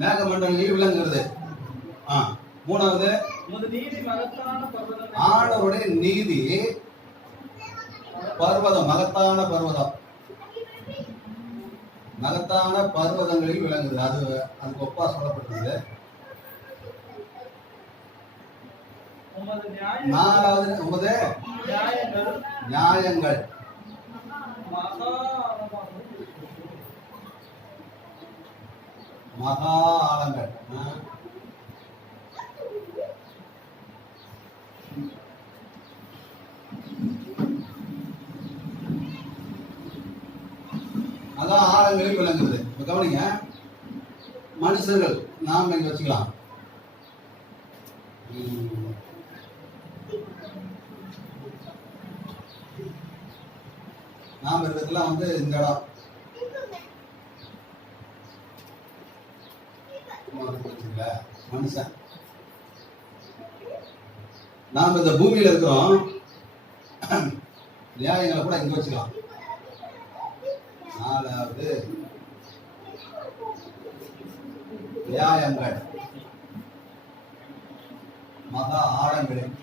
மேக மண்டலங்களில் விளங்குகிறது. மூணாவது ஆண்டவருடைய நீதி பர்வதம், மகத்தான பர்வதம், மகத்தான பர்வதங்களில் விளங்குது. அதுக்கு ஒப்பா சொல்லப்பட்டது. 4வது 9 நியாயங்கள். மகா ஆழங்கள். அதான் ஆழங்களில் விளங்குறது. இப்ப கவனிங்க, மனுஷர்கள் நாம இங்க வச்சுக்கலாம். நாம இருக்கிறதுலாம் வந்து இந்த இடம் மனுஷன். நாம இந்த பூமியில இருக்கிறோம். நியாயங்களை கூட இங்க வச்சுக்கலாம். 4வது நியாயங்கள், மகா ஆழங்களில்.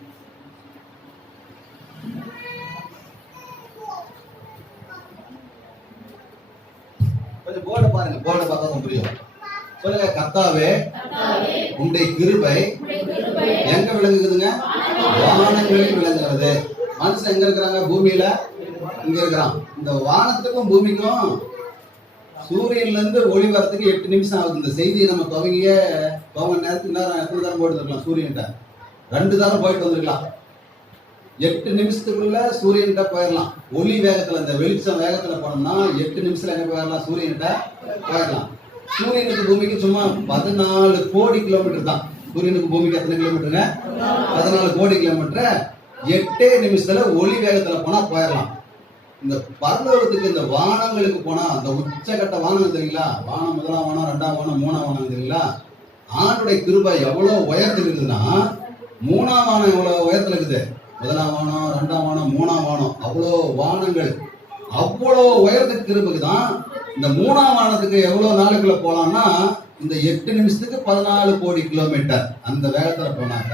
கொஞ்சம் போர்டை பாருங்க. போர்டை பார்த்தா புரியும். சொல்லுங்க, கர்த்தாவே உன்னுடைய கிருபை எங்க விளங்குதுங்க? வானங்களில் விளங்குகிறது. மனுஷன் எங்க இருக்கிறாங்க? பூமியில இங்க இருக்கிறான். இந்த வானத்துக்கும் பூமிக்கும் சூரியன்ல இருந்து ஒளி வரத்துக்கு 8 நிமிஷம் ஆகுது. இந்த செய்தியை நம்ம துவங்கிய நேரத்துக்கு நேரம் எத்தனை தரம் போயிட்டு இருக்கலாம்? சூரியன்கிட்ட 2 தரம் போயிட்டு வந்திருக்கலாம். 8 நிமிஷத்துக்குள்ள சூரியன்கிட்ட போயிடலாம். ஒளி வேகத்துல, இந்த வெளிச்சம் வேகத்துல போனோம்னா 8 நிமிஷத்துல எங்க போயிடலாம்? சூரியன்கிட்ட போயிடலாம். சூரியனுக்கு பூமிக்கு சும்மா 14 கோடி கிலோமீட்டர் தான். சூரியனுக்கு பூமிக்கு எத்தனை கிலோமீட்டருங்க? 14 கோடி கிலோமீட்டர். 8 நிமிஷத்துல ஒளி வேகத்துல போனா போயிடலாம். இந்த பரலோகத்துக்கு, இந்த வானங்களுக்கு போனா, அந்த உச்சகட்ட வானம் தெரியுங்களா? வானம், 1ஆம் வானம், 2ஆம் வானம், 3ஆம் வானம் தெரியுங்களா? ஆண்டுடைய கிருபை எவ்வளவு உயரத்தில் இருக்குதுன்னா, 3ஆம் வானம் எவ்வளவு உயரத்துல இருக்குது? 1ஆம் வானம், 2ஆம் வானம், 3ஆம் வானம், அவ்வளோ வானங்கள். அவ்வளோ உயரத்துக்கு கிருபைக்கு தான். இந்த 3ஆம் வானத்துக்கு எவ்வளவு நாளுக்குள்ள போலாம்னா, இந்த 8 நிமிஷத்துக்கு 14 கோடி கிலோமீட்டர் அந்த வேகத்துல போனாக்க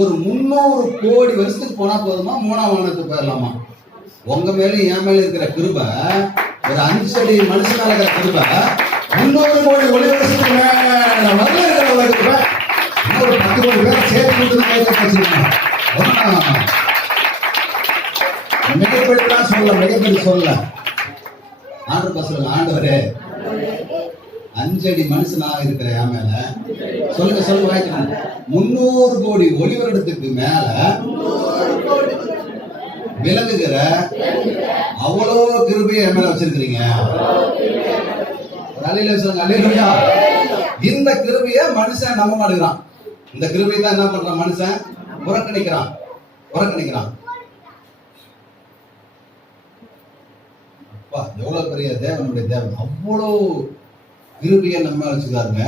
ஒரு 300 கோடி வருஷத்துக்கு போனா போதுமா 3ஆம் வானத்துக்கு போயிடலாமா? உங்க மேல என் மேல இருக்கிற கிருபை, ஒரு 5 அடி மனுஷனால இருக்கிற கிருபை 300 கோடி ஒளி வருஷத்துக்கு மேல இருக்கிற உலகத்துல ஒரு 10 கோடி பேர் சேர்த்து மிகப்பெரிய சொல்ல, மிகப்பெரிய சொல்ல. ஆண்டு சொல்லுங்க, ஆண்டவரே 5 அடி மனுஷனா இருக்கிற என் மேல சொல்லுங்க வாய்க்கணும். 300 கோடி ஒளி வருடத்துக்கு மேல விளங்குகிற அவ்வளோ கிருபையை என் மேல வச்சிருக்கிறீங்க. சொல்லுங்க அல்லேலூயா. இந்த கிருபையை மனுஷன் நம்ப மாட்டேங்கிறான். இந்த கிருபை தான் என்ன பண்றான்? மனுஷன் புறக்கணிக்கிறான். அப்பா எவ்வளவு பெரிய தேவனுடைய தேவன், அவ்வளோ கிருபையை நம்ம வச்சுக்காருங்க.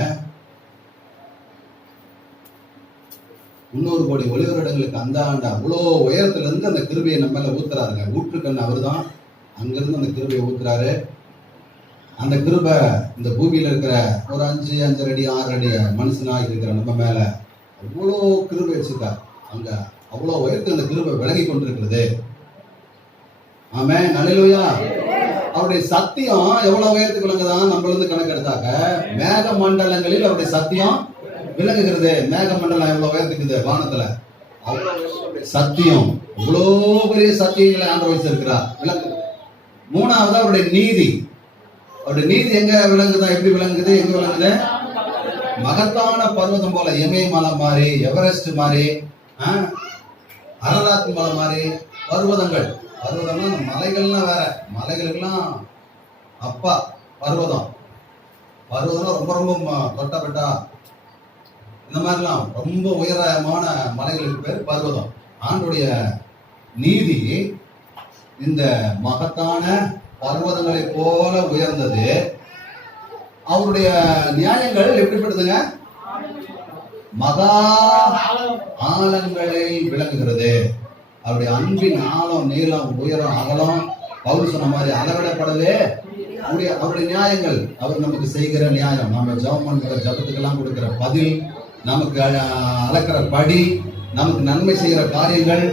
300 கோடி ஒளி வருடங்களுக்கு அந்த ஆண்டு அவ்வளோ உயரத்துல இருந்து அந்த கிருபையை நம்ம மேல ஊத்துறாருங்க. ஊற்றுக்கண் அவர் தான். அங்கிருந்து அந்த கிருபையை ஊத்துறாரு. அந்த கிருபை இந்த பூமியில இருக்கிற ஒரு 5 அடி 6 அடி மனுஷனா இருக்கிற நம்ம மேல அவ்வளோ கிருபை வச்சிருக்காரு. அங்க அவ்வளோ உயரத்தில் அந்த கிருபை விலகி கொண்டிருக்கிறது. ஆமென் அல்லேலூயா. அவருடைய சத்தியம் எவ்வளவு உயரத்துக்கு விளங்குதான்? நம்மள இருந்து கணக்கு எடுத்தாக்க மேக மண்டலங்களில் அவருடைய சத்தியம் விளங்குகிறது. மேக மண்டலம் எவ்வளவு உயரத்துக்குது? வானத்துல சத்தியம் இவ்வளோ பெரிய சத்தியங்களை ஆண்டவர் வச்சிருக்கிறார். விளங்கு. 3வது அவருடைய நீதி. அவருடைய நீதி எங்க விளங்குதா? எப்படி விளங்குது? எங்க விளங்குது? மகத்தான பர்வதம் போல, இமயமலை மாதிரி, எவரெஸ்ட் மாதிரி, அரராத் மலை மாதிரி பர்வதங்கள். பர்வதம்னா அந்த மலைகள்லாம் வேற, மலைகளுக்கெல்லாம் அப்பா பர்வதம். பர்வதம்னா ரொம்ப ரொம்ப தொட்டப்பட்டா இந்த மாதிரிலாம் ரொம்ப உயரமான மலைகளுக்கு பேர் பர்வதம். ஆண்டுடைய நீதி இந்த மகத்தான பர்வதங்களை போல உயர்ந்தது. அவருடைய நியாயங்கள் எப்படிப்படுதுங்க? மகா ஆழங்களை விளங்குகிறது. அவருடைய அன்பின் ஆழம், நீளம், உயரம், அகலம் பவுல் சொன்ன மாதிரி அளவிடப்படவே அவருடைய நியாயங்கள். அவர் நமக்கு செய்கிற நியாயம், நம்ம ஜெபம் பண்ணுற ஜபத்துக்கெல்லாம் கொடுக்கிற பதில், நமக்கு அளக்கிற படி, நமக்கு நன்மை செய்கிற காரியங்கள்,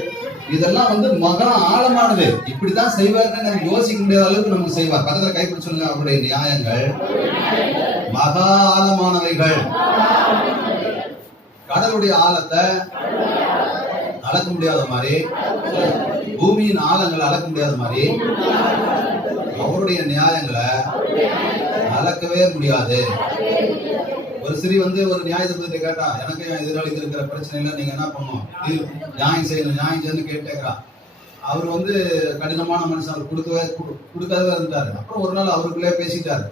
இதெல்லாம் வந்து மகா ஆழமானது. இப்படிதான் செய்வார்னு நம்ம யோசிக்க முடியாத அளவுக்கு நமக்கு செய்வார். பக்கத்துல கைப்பிடி சொல்லுங்க. அவருடைய நியாயங்கள் மகா ஆழமானவைகள். கடலுடைய ஆழத்தை அளக்க முடியாத மாதிரி, பூமியின் ஆழங்களை அளக்க முடியாத மாதிரி அவருடைய நியாயங்களை அளக்கவே முடியாது. ஒரு சிறி வந்து ஒரு நியாயத்தை கேட்டா, எனக்கு என் எதிராளிக்கு இருக்கிற பிரச்சனைல நீங்க என்ன பண்ணணும், நியாயம் செய்யணும் கேட்டேக்கிறா. அவர் வந்து கடினமான மனுஷன், அவர் கொடுக்காதவே இருந்தாரு. அப்புறம் ஒரு நாள் அவருக்குள்ளே பேசிட்டாரு.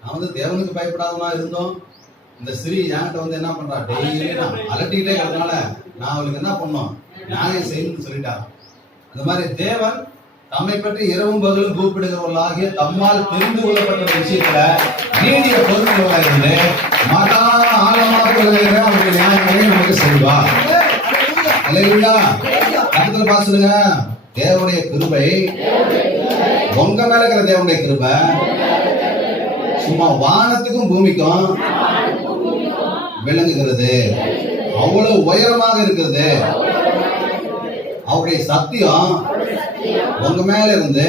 நான் வந்து தேவனுக்கு பயப்படாதவனா இருந்தோம், இந்த ஸ்திரீ என்கிட்ட வந்து என்ன பண்றா, டெய்லி நான் அலட்டிக்கிட்டே இருக்கிறதுனால நான் அவளுக்கு என்ன பண்ணோம், நியாயம் செய்யணும்னு சொல்லிட்டாரு. அந்த மாதிரி தேவன் தம்மை பற்றி இரவும் பகலும் கூப்பிடுகிறவர்களாகிய தம்மால் தெரிந்து கொள்ளப்பட்ட விஷயத்துல நீடிய பொறுமையாக இருந்து மகா ஆழமாக அவருடைய நியாயங்களை நமக்கு செய்வார். அல்லேலூயா. பக்கத்துல பாசுங்க. தேவனுடைய கிருபை, உங்க மேல இருக்கிற தேவனுடைய கிருபை சும்மா வானத்துக்கும் பூமிக்கும் விளங்குகிறது. அவ்வளவு உயரமாக இருக்கிறது. அவருடைய சத்தியம் உங்க மேல இருந்து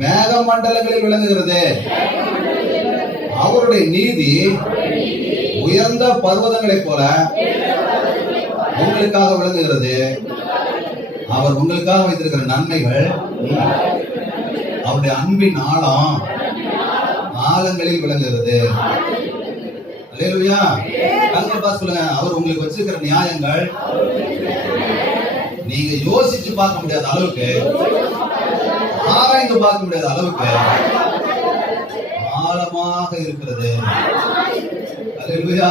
மேக மண்டலங்களில் விளங்குகிறது. அவருடைய நீதி உயர்ந்த பர்வதங்களை போல உங்களுக்காக விளங்குகிறது. அவர் உங்களுக்காக வைத்திருக்கிற நன்மைகள், அவருடைய அன்பின் ஆழங்களில் விளங்குகிறது. அல்லேலூயா. சொல்லுங்க. அவர் உங்களுக்கு வச்சிருக்கிற நியாயங்கள் நீங்க யோசிச்சு பார்க்க முடியாத அளவுக்கு, ஆராய்ந்து பார்க்க முடியாத அளவுக்கு ஆழமாக இருக்கிறது. அல்லேலூயா.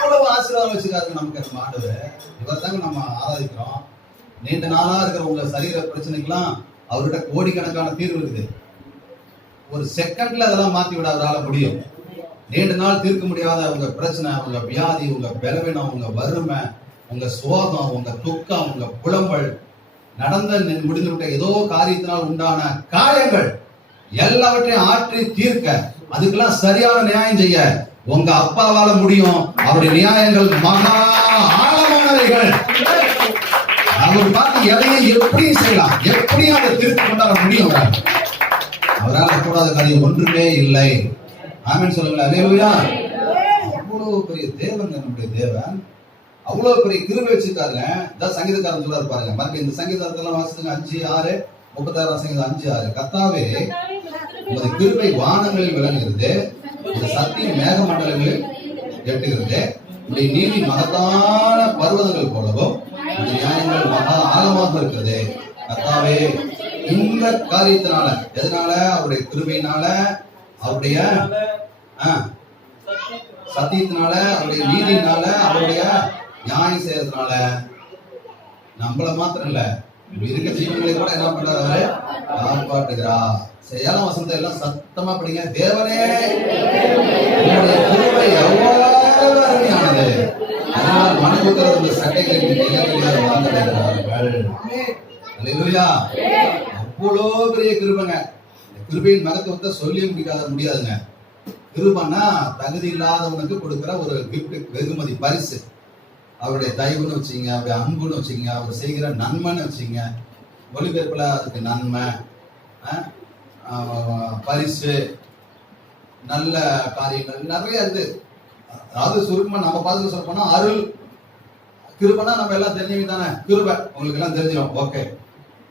அவ்வளவு ஆசீர்வாதம் வச்சிருக்காரு நமக்கு நம்ம ஆண்டவர். இவர் தாங்க நம்ம ஆராதிக்கிறோம். நீண்ட நாளா இருக்கிற உங்க சரீர பிரச்சனைக்கெல்லாம் அவர்கிட்ட கோடிக்கணக்கான தீர்வு இருக்குது. ஒரு செகண்ட்ல அதெல்லாம் மாத்தி விட அவரால் முடியும். நீண்ட நாள் தீர்க்க முடியாத உங்க பிரச்சனை, உங்க வியாதி, உங்க பலவீனம், உங்க வறுமை, உங்க சோகம், உங்க துக்கம், உங்க புலம்பல், நடந்த முடிந்துவிட்ட ஏதோ காரியத்தினால் உண்டான காரியங்கள் எல்லாவற்றையும் ஆற்றி தீர்க்க, அதுக்கெல்லாம் சரியான நியாயம் செய்ய உங்க அப்பாவால முடியும். அவருடைய நியாயங்கள் மகா ஆழமானவைகள். அவர் பார்த்து எதையும் எப்படியும் செய்யலாம், எப்படியும் அதை திருத்தி கொண்டாட முடியும். அவரால் கூடாத காரியம் ஒன்றுமே இல்லை. ஆமென் சொல்லுங்களேன். அல்லேலூயா. அவ்வளவு பெரிய தேவன் நம்முடைய தேவன். அவ்வளவு பெரிய கிருபை வச்சிருக்காருங்க. இதான் சங்கீதக்காரன் சொல்றாரு பாருங்க. மறுபடியும் இந்த சங்கீதத்தெல்லாம் வாசித்துங்க. 5:6, 36 சங்கீதம் 5:6. கர்த்தாவே உமது கிருபை வானங்களில் விளங்குகிறது, இந்த சத்தியம் மேக மண்டலங்களில் எட்டுகிறது. உடைய நீதி மகத்தான பர்வதங்கள் போலவும் இந்த நியாயங்கள் மகா ஆழமாக இருக்கிறது. கர்த்தாவே, இந்த காரியத்தினால, எதனால? அவருடைய கிருபையினால, அவருடைய சத்தியத்தினால, அவருடைய நீதியினால, அவருடைய நியாயம் செய்யறதுனால நம்மள மாத்திரம் இல்ல, இருக்க ஜீவன்களை கூட என்ன பண்றாரு? அவரு காப்பாற்றுகிறார். 7ஆம் வசனத்தை எல்லாம் சத்தமா படிங்க. தேவனே, உங்களுடைய கிருபை எவ்வளவு அருமையானது, அதனால் மனுபுத்திரருடைய சட்டைகளை வாங்குகிறார்கள். அல்லேலூயா. அவ்வளோ பெரிய கிருபைங்க. கிருபையின் மகத்துவத்தை சொல்லி முடியாதுங்க. கிருபைன்னா தகுதி இல்லாதவனுக்கு கொடுக்கிற ஒரு கிஃப்ட், வெகுமதி, பரிசு. அவருடைய தயவுன்னு வச்சுங்க, அவருடைய அன்புன்னு வச்சுங்க, அவர் செய்கிற நன்மைன்னு வச்சுங்க. மொழிபெயர்ப்புல அதுக்கு நன்மை, பரிசு, நல்ல காரியங்கள் நிறைய இருக்கு. அதாவது சுருக்கமா நம்ம பார்த்து சொல்ல போனா அருள். கிருபைனா நம்ம எல்லாம் தெரிஞ்சவங்க தானே. கிருபை உங்களுக்கு எல்லாம் தெரிஞ்சிடும். ஓகே,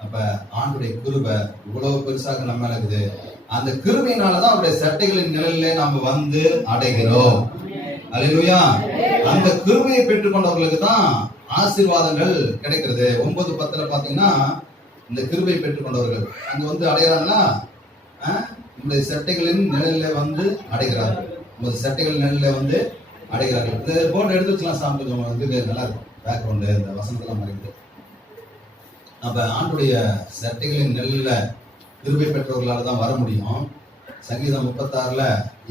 அப்ப ஆண்டுடைய கிருபை இவ்வளவு பெருசாக நம்ம இருக்குது. அந்த கிருபையினாலதான் அவருடைய சட்டைகளின் நிழலிலே நாம வந்து அடைகிறோம். அல்லேலூயா. அந்த கிருபையை பெற்றுக்கொண்டவர்களுக்கு தான் ஆசீர்வாதங்கள் கிடைக்கிறது. 9:10 பாத்தீங்கன்னா இந்த கிருபை பெற்றுக்கொண்டவர்கள் அங்க வந்து அடைகிறாங்கன்னா, நம்முடைய சட்டைகளின் நிழலில வந்து அடைகிறார்கள். உமது சட்டைகள் நிழலில வந்து அடைகிறார்கள். இந்த போர்டு எடுத்து வச்சுலாம் சாமி, கொஞ்சம் வந்து நல்லா இருக்கும். பேக்ரவுண்டு இந்த வசனத்தெல்லாம் மறைக்குது. நம்ம ஆண்டுடைய சட்டைகளின் நிழலில கிருபை பெற்றவர்களால தான் வர முடியும். சங்கீதம் 36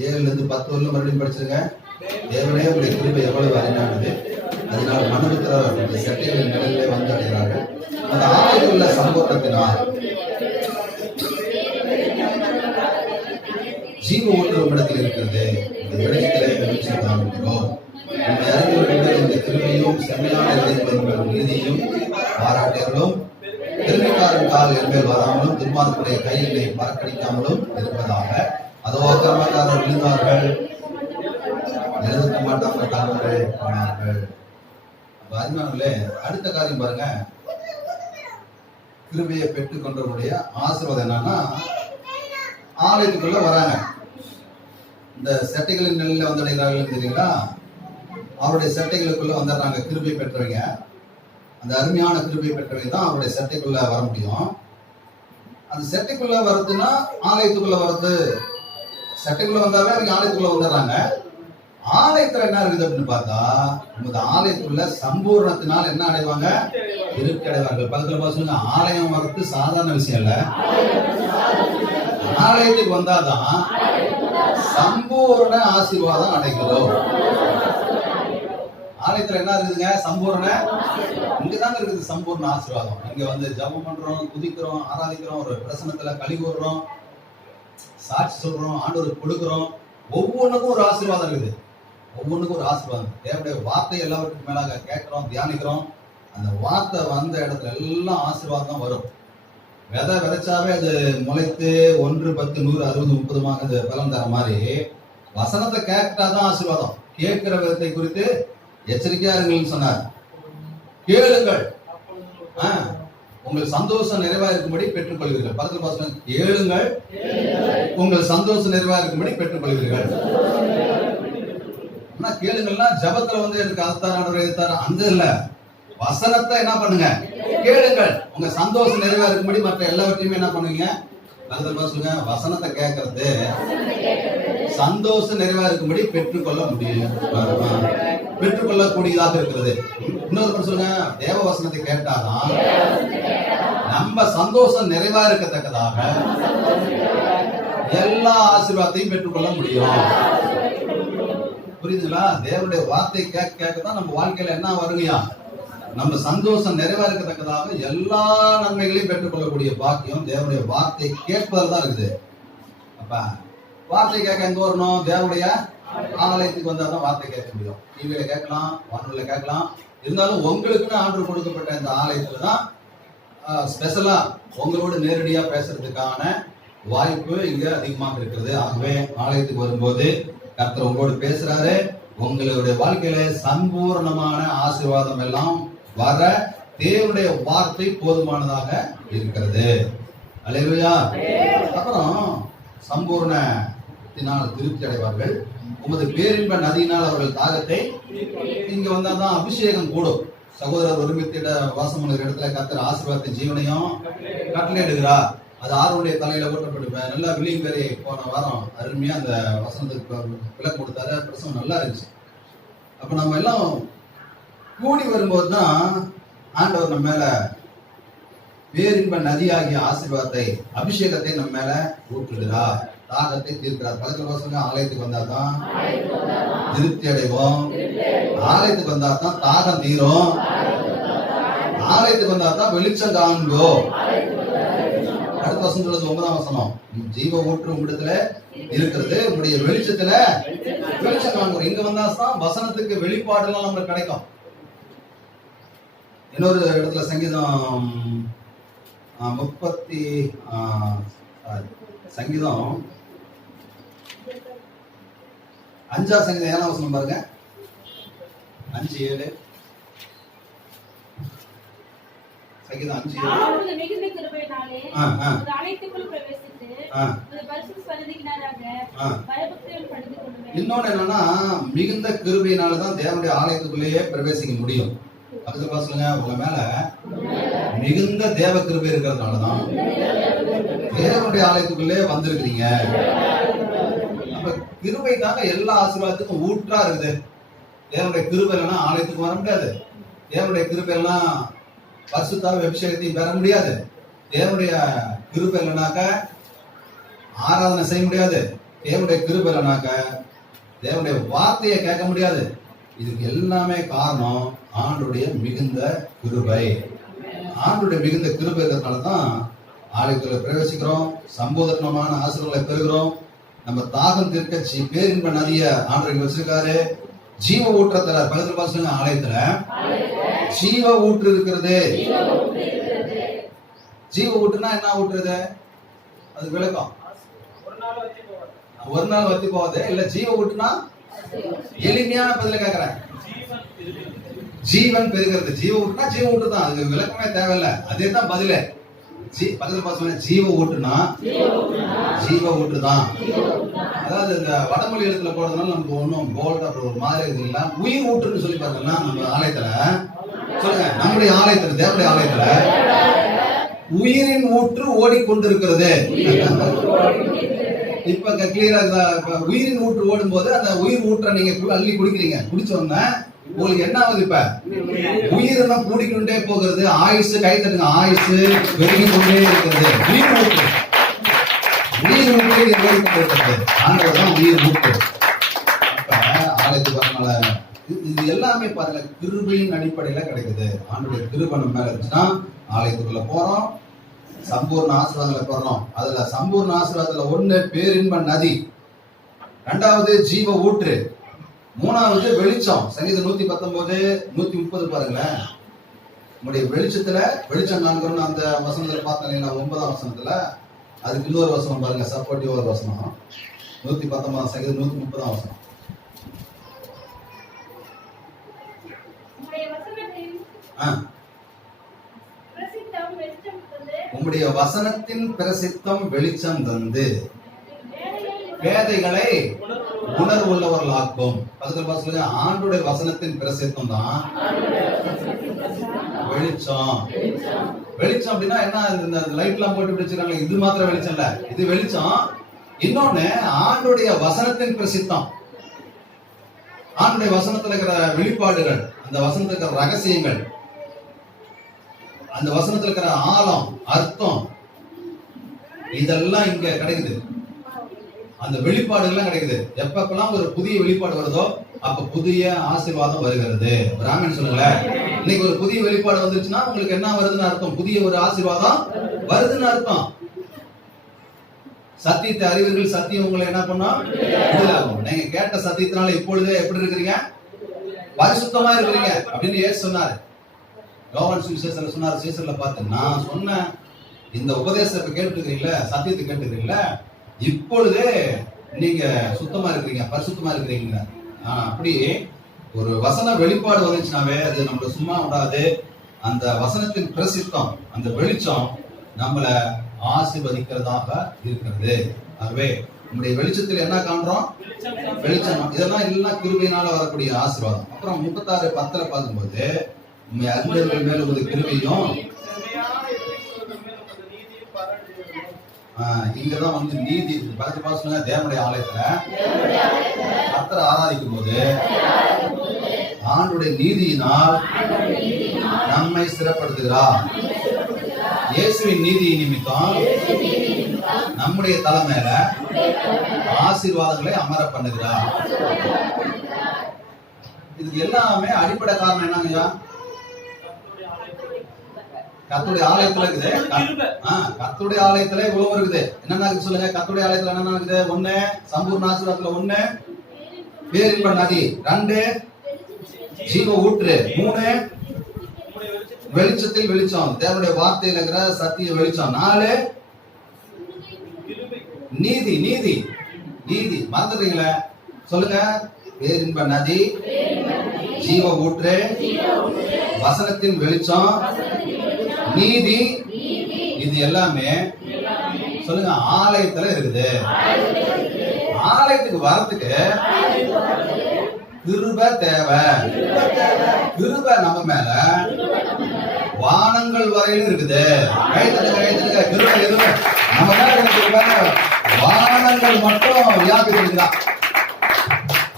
7-10 வரலும் மறுபடியும் படிச்சிருங்க. தேவனே, உடைய கிருபை எவ்வளவு அருமையானது, அதனால் மனுபுத்திரர் சட்டைகளின் நிழலிலே வந்து அடைகிறார்கள். அந்த ஆலையில் உள்ள சம்பவத்தினால் ஜீவ ஊற்று உம்மிடத்தில் இருக்கிறது. இந்த வெளிச்சத்திலே வெளிச்சம் காண்கிறோம். நம்முடைய அறிவுரைகள் இந்த கிருபையும் செம்மையான இறைவனுடைய நீதியும் பாராட்டுகளும், திரும்பிக்காரன் கால் என்மேல் வராமலும் திருமாதனுடைய கையிலே பறக்கடிக்காமலும் இருப்பதாக. அதோ கிரமக்காரர் விழுந்தார்கள், எழுத மாட்டாமல் தாங்களே போனார்கள். அருமையானவர்களே, அடுத்த காரியம் பாருங்க. கிருபையை பெற்றுக் கொண்டவருடைய ஆசீர்வாதம் என்னன்னா, ஆலயத்துக்குள்ள வராங்க. இந்த சட்டைகளின் நிலையில வந்தடைகிறார்கள் தெரியுங்களா? அவருடைய சட்டைகளுக்குள்ள வந்துடுறாங்க. கிருபை பெற்றவங்க, அந்த அருமையான கிருபை பெற்றவங்க தான் அவருடைய சட்டைக்குள்ள வர முடியும். அந்த சட்டைக்குள்ள வர்றதுன்னா ஆலயத்துக்குள்ள வர்றது. சட்டைக்குள்ள வந்தாவே அவங்க ஆலயத்துக்குள்ள வந்துடுறாங்க. ஆலயத்துல என்ன இருக்குது அப்படின்னு பார்த்தா, நமது ஆலயத்துக்குள்ள சம்பூர்ணத்தினால் என்ன அடைவாங்க? திருப்தி அடைவார்கள். பக்கத்துல பாசுங்க, ஆலயம் வர்றது சாதாரண விஷயம் இல்ல. ஆலயத்துக்கு வந்தாதான் சம்பூர்ண ஆசீர்வாதம் அடைகிறோம். ஆலயத்துல என்ன இருக்குதுங்க? சம்பூர்ண. இங்கதாங்க இருக்குது சம்பூர்ண ஆசீர்வாதம். இங்க வந்து ஜபம் பண்றோம், குதிக்கிறோம், ஆராதிக்கிறோம், ஒரு பிரசனத்துல கழி கூறுறோம், சாட்சி சொல்றோம், ஆண்டவருக்கு கொடுக்கிறோம். ஒவ்வொன்றுக்கும் ஒரு ஆசீர்வாதம் இருக்குது. ஒவ்வொன்றுக்கும் ஒரு ஆசீர்வாதம். தேவனுடைய வார்த்தை எல்லாவற்றுக்கும் மேலாக கேட்கிறோம், தியானிக்கிறோம். அந்த வார்த்தை வந்த இடத்துல எல்லாம் ஆசீர்வாதம் தான் வரும். விதை விதைச்சாவே அது முளைத்து 1, 10, 100, 60, 30 அது பலன் தர மாதிரி வசனத்தை கேட்டாதான் ஆசீர்வாதம். கேட்கிற விதத்தை குறித்து எச்சரிக்கையா இருங்கள்னு சொன்னார். கேளுங்கள், உங்கள் சந்தோஷம் நிறைவா இருக்கும்படி பெற்றுக் கொள்வீர்கள். பக்கத்துல பாசனம், கேளுங்கள், உங்கள் சந்தோஷம் நிறைவா இருக்கும்படி பெற்றுக் கொள்வீர்கள். ஆனா கேளுங்கள்னா ஜபத்துல வந்து எனக்கு அதார அந்த இல்ல. வசனத்தை என்ன பண்ணுங்க? கேளுங்கள், உங்க சந்தோஷம் நிறைவா இருக்கும்படி மற்ற எல்லாவற்றையுமே என்ன பண்ணுவீங்க? பக்கத்துல பாசுங்க, வசனத்தை கேட்கறது சந்தோஷம் நிறைவா இருக்கும்படி பெற்றுக்கொள்ள முடியும், பெற்றுக்கொள்ளக்கூடியதாக இருக்கிறது. இன்னொரு சொல்லுங்க, தேவ வசனத்தை கேட்டாதான் நம்ம சந்தோஷம் நிறைவா இருக்கத்தக்கதாக எல்லா ஆசீர்வாதத்தையும் பெற்றுக்கொள்ள முடியும். புரியுதுங்களா? தேவனுடைய வார்த்தை கேட்கதான் நம்ம வாழ்க்கையில என்ன வருங்கயா? நம்ம சந்தோஷம் நிறைவா இருக்கத்தக்கதாக எல்லா நன்மைகளையும் பெற்றுக்கொள்ளக்கூடிய பாக்கியம் தேவனுடைய வார்த்தை கேட்பதில் தான் இருக்குது. அப்ப வார்த்தை கேட்க எங்க வரணும்? தேவனுடைய ஆலயத்துக்கு வந்தாதான் வார்த்தை கேட்க முடியும். டிவியில கேட்கலாம், வானொலியில கேட்கலாம். இருந்தாலும் உங்களுக்குன்னு ஆண்டு கொடுக்கப்பட்ட இந்த ஆலயத்துல தான் ஸ்பெஷலா உங்களோட நேரடியா பேசுறதுக்கான வாய்ப்பு இங்க அதிகமாக இருக்கிறது. ஆகவே ஆலயத்துக்கு வரும்போது கர்த்தர் உங்களோடு பேசுறாரு. உங்களுடைய வாழ்க்கையில சம்பூர்ணமான ஆசீர்வாதம் எல்லாம் வர தேவனுடைய வார்த்தை போதுமானதாக இருக்கிறது. அல்லேலூயா. அப்புறம் சம்பூர்ணத்தினால் திருப்தி அடைவார்கள். உமது பேரின்ப நதியினால் அவர்கள் தாகத்தை. இங்க வந்தாதான் அபிஷேகம் கூடும். சகோதரர் ஒருமித்திட வாசம் பண்ணுகிற இடத்துல கர்த்தர் ஆசீர்வாதத்தின் ஜீவனையும் கட்டளை எடுக்கிறார். அது ஆறுடைய தலையில ஓட்டப்பட்டு நல்லா விளிம்பெறி போன வாரம் அருமையா அந்த வசனத்துக்கு விளக்கு கொடுத்தாரு. பிரசவம் நல்லா இருந்துச்சு. அப்ப நம்ம எல்லாம் கூடி வரும்போதுதான் ஆண்டவர் நம்ம மேல பேரின்ப நதியாகிய ஆசீர்வாதத்தை அபிஷேகத்தை நம்ம மேல ஊற்றுகிறார். தாகத்தை தீர்க்கிறார். பக்கத்துல பசங்க ஆலயத்துக்கு வந்தாதான் திருப்தி அடைவோம். ஆலயத்துக்கு வந்தாதான் தாகம் தீரும். ஆலயத்துக்கு வந்தாதான் வெளிச்சம் காண்போம். அடுத்த வசனம் சொல்றது 9ஆம் வசனம். ஜீவ ஊற்று உங்களிடத்துல இருக்கிறது, உங்களுடைய வெளிச்சத்துல வெளிச்சம் காண்போம். இங்க வந்தாதான் வசனத்துக்கு வெளிப்பாடு எல்லாம் நம்மளுக்கு கிடைக்கும். இன்னொரு இடத்துல சங்கீதம் 5ஆம் சங்கீதம் 7ஆம் வசனம் பாருங்க. 5:7 சங்கீதம் 5:7. மிகுந்த கிருபையினாலே ஆலயத்துக்குள் பிரவேசித்து பரிசுத்த சந்நிதிக்கு நேராக பயபக்தியோடு பணிந்து கொள்ளுவேன். இன்னொன்னு என்னன்னா, மிகுந்த கிருபையினாலதான் தேவனுடைய ஆலயத்துக்குள்ளேயே பிரவேசிக்க முடியும். பக்கத்துல சொல்லுங்க, உங்க மேல மிகுந்த தேவ கிருபை இருக்கிறதுனாலதான் தேவனுடைய ஆலயத்துக்குள்ளே வந்திருக்கிறீங்க. அப்ப கிருபை தாங்க எல்லா ஆசீர்வாதத்துக்கும் ஊற்றா இருக்குது. தேவனுடைய கிருபை இல்லைன்னா ஆலயத்துக்கு வர முடியாது. தேவனுடைய கிருபை எல்லாம் பரிசுத்தாவின் அபிஷேகத்தையும் பெற முடியாது. தேவனுடைய கிருபை இல்லைனாக்க ஆராதனை செய்ய முடியாது. தேவனுடைய கிருபை இல்லைனாக்க தேவனுடைய வார்த்தையை கேட்க முடியாது. இதுக்கு எல்லாமே காரணம் ஆண்டுடைய மிகுந்த கிருபை. ஆண்டுடைய மிகுந்த கிருபை இருக்கிறதுனாலதான் ஆலயத்துல பிரவேசிக்கிறோம், சம்போதனமான ஆசீர்வாதங்களை பெறுகிறோம். நம்ம தாகம் தீர்க்க பேரின்ப நதிய ஆண்டு வச்சிருக்காரு. ஜீவ ஊற்றத்துல பக்கத்துல பாசுங்க, ஆலயத்துல ஜீவ ஊற்று இருக்கிறது. ஜீவ ஊற்றுனா என்ன ஊற்றுறது? அது விளக்கம். ஒரு நாள் வத்தி போகுது இல்ல. ஜீவ ஊற்றுனா எளிமையான பதில கேக்குறேன். ஜீவன் பெறுகிறது. ஜீவ ஊற்றுனா ஜீவ ஊற்று தான். அது விளக்கமே தேவையில்லை. அதே தான் பதில. பக்கத்துல பாசுங்க, ஜீவ ஊற்றுனா ஜீவ ஊற்று தான். அதாவது இந்த வடமொழி எழுத்துல போடுறதுனால நமக்கு ஒன்றும் போல்ட் அப்படி ஒரு மாதிரி இது இல்ல. உயிர் ஊற்றுன்னு சொல்லி பாருங்கன்னா நம்ம ஆலயத்துல சொல்லுங்க, நம்முடைய ஆலயத்துல தேவனுடைய ஆலயத்துல உயிரின் ஊற்று ஓடிக்கொண்டிருக்கிறது. இப்ப கிளியரா உயிரின் ஊற்று ஓடும் போது அந்த உயிர் ஊற்ற நீங்க அள்ளி குடிக்கிறீங்க. குடிச்ச உடனே உங்களுக்கு என்ன ஆகுது? இப்ப உயிரெல்லாம் கூடிக்கொண்டே போகிறது. ஆயுசு கை தட்டுங்க, ஆயுசு பெருகி கொண்டே இருக்கிறது. உயிர் ஊற்று, உயிர் ஊற்று இருக்கிறது. ஆண்டவர் தான் உயிர் ஊற்று. அப்ப ஆலயத்துக்கு வரனால இது எல்லாமே பாருங்க கிருபையின் அடிப்படையில கிடைக்குது. ஆண்டுடைய கிருபை நம்ம மேல இருந்துச்சுன்னா ஆலயத்துக்குள்ள போறோம், சம்பூர்ண ஆசீர்வாதங்களை பெறணும். அதுல சம்பூர்ண ஆசீர்வாதத்துல ஒண்ணு பேரின்ப நதி, ரெண்டாவது ஜீவ ஊற்று, மூணாவது வெளிச்சம். சங்கீதம் 119 130 பாருங்களேன். உங்களுடைய வெளிச்சத்துல வெளிச்சம் காண்கிறோம்னு அந்த வசனத்துல பார்த்தீங்கன்னா 9ஆம் வசனத்துல அதுக்கு இன்னொரு வசனம் பாருங்க, சப்போர்ட்டிவ் ஒரு வசனம். 119 சங்கீதம் 130ஆம் வசனம். உம்முடைய வசனத்தின் பிரசித்தம் வெளிச்சம் தந்து பேதைகளை உணர்வுள்ளவர்களாக்கும். பக்கத்துல பாசுங்க, ஆண்டுடைய வசனத்தின் பிரசித்தம் தான் வெளிச்சம். வெளிச்சம் அப்படின்னா என்ன? இந்த லைட் எல்லாம் போட்டு வச்சிருக்காங்க, இது மாத்திரம் வெளிச்சம் இல்ல, இது வெளிச்சம். இன்னொன்னு ஆண்டுடைய வசனத்தின் பிரசித்தம். ஆண்டுடைய வசனத்துல இருக்கிற வெளிப்பாடுகள், அந்த வசனத்துல இருக்கிற ரகசியங்கள், அந்த வசனத்துல இருக்கிற ஆழம், அர்த்தம், இதெல்லாம் இங்க கிடைக்குது. அந்த வெளிப்பாடுகள் கிடைக்குது. எப்பப்பெல்லாம் ஒரு புதிய வெளிப்பாடு வருதோ அப்ப புதிய ஆசீர்வாதம் வருகிறது. ராமன் சொல்லுங்களேன், இன்னைக்கு ஒரு புதிய வெளிப்பாடு வந்துருச்சுன்னா உங்களுக்கு என்ன வருதுன்னு அர்த்தம்? புதிய ஒரு ஆசீர்வாதம் வருதுன்னு அர்த்தம். சத்தியத்தை அறிவீர்கள், சத்தியம் உங்களை என்ன பண்ணா? நீங்க கேட்ட சத்தியத்தினால இப்பொழுதே எப்படி இருக்கிறீங்க? பரிசுத்தமா இருக்கிறீங்க அப்படின்னு ஏசு சொன்னாரு. யோவான் சுவிசேஷத்துல சொன்னார், சீசர்ல பார்த்து, நான் சொன்ன இந்த உபதேசத்தை கேட்டுக்கிறீங்களா, சத்தியத்தை கேட்டுக்கிறீங்களா, இப்பொழுதே நீங்க சுத்தமா இருக்கிறீங்க, பரிசுத்தமா இருக்கிறீங்க. அப்படி ஒரு வசன வெளிப்பாடு வந்துச்சுனாவே அது நம்மள சும்மா விடாது. அந்த வசனத்தின் பிரசித்தம், அந்த வெளிச்சம் நம்மளை ஆசீர்வதிக்கிறதாக இருக்கிறது. ஆகவே நம்முடைய வெளிச்சத்தில் என்ன காண்றோம்? வெளிச்சம். இதெல்லாம் எல்லாம் கிருபையினால வரக்கூடிய ஆசீர்வாதம். அப்புறம் 36:10 பார்க்கும்போது உண்மை அறிந்தவர்கள் மேல ஒரு கிருபையும், இங்கதான் வந்து நீதி பக்கத்து பாசங்க தேவனுடைய ஆலயத்துல கர்த்தரை ஆராதிக்கும் போது ஆண்டுடைய நீதியினால் நம்மை சிறப்படுத்துகிறார். இயேசுவின் நீதி நிமித்தம் நம்முடைய தலைமையில ஆசீர்வாதங்களை அமர பண்ணுகிறார். இதுக்கு எல்லாமே அடிப்படை காரணம் என்னங்கய்யா? கர்த்தருடைய ஆலயத்துல இருக்குது. கர்த்தருடைய ஆலயத்துல இவ்வளவு இருக்குது. என்னென்ன இருக்கு சொல்லுங்க? கர்த்தருடைய ஆலயத்துல என்னென்ன இருக்குது? 1 சம்பூர்ண ஆசீர்வாதத்துல 1 பேரின்ப நதி, 2 ஜீவ ஊற்று, 3 வெளிச்சத்தில் வெளிச்சம், தேவனுடைய வார்த்தையில இருக்கிற சத்திய வெளிச்சம், 4 நீதி. நீதி நீதி மறந்துடுறீங்களா? சொல்லுங்க. பேரின்ப நதி, ஜீவ ஊற்று, வசனத்தின் வெளிச்சம், நீதி. இது எல்லாமே சொல்லுங்க ஆலயத்துல இருக்குது. ஆலயத்துக்கு வரத்துக்கு கிருபை தேவை. கிருபை நம்ம மேல வானங்கள் வரையிலும் இருக்குது. கைத்தலுங்க கிருபை எதுவும் நம்ம மேல இருக்கிற வானங்கள் மட்டும் வியாபிக்கிறான்.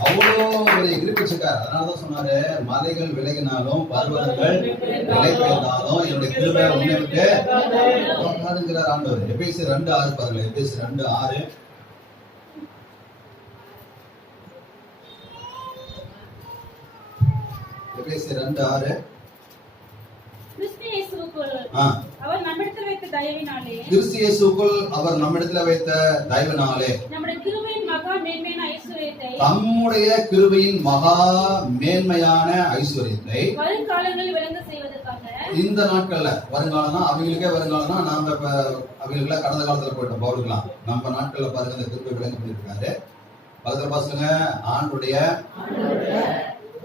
அவ்வளோ ஒரு கிருப்பிச்சிருக்காரு. அதனாலதான் சொன்னாரு, மலைகள் விலகினாலும் பர்வதங்கள் நிலை பெயர்ந்தாலும் என்னுடைய கிருபை உன்னை விட்டு போகாதுங்கிறார் ஆண்டவர். எபேசியர் 2:6 பாருங்க. எபேசியர் 2:6. எபேசியர் 2:6. கிறிஸ்து இயேசுவுக்குள் அவர் நம்மிடத்தில் வைத்த தயவினாலே, கிறிஸ்து இயேசுவுக்குள் அவர் நம்மிடத்தில் வைத்த தயவினாலே நம்முடைய கிருபையின் மகா மேன்மையான ஐஸ்வரியத்தை, தம்முடைய கிருபையின் மகா மேன்மையான ஐஸ்வரியத்தை வருங்காலங்களில் விளங்க செய்வதற்காக, இந்த நாட்கள்ல வருங்காலம்னா அவங்களுக்கே வருங்காலம்னா நாம அவங்களுக்குள்ள கடந்த காலத்துல போயிட்டோம் பவுலுக்கலாம். நம்ம நாட்கள்ல பாருங்க இந்த கிருபை விளங்க பண்ணிருக்காரு. பக்கத்துல பாசுங்க, ஆண்டுடைய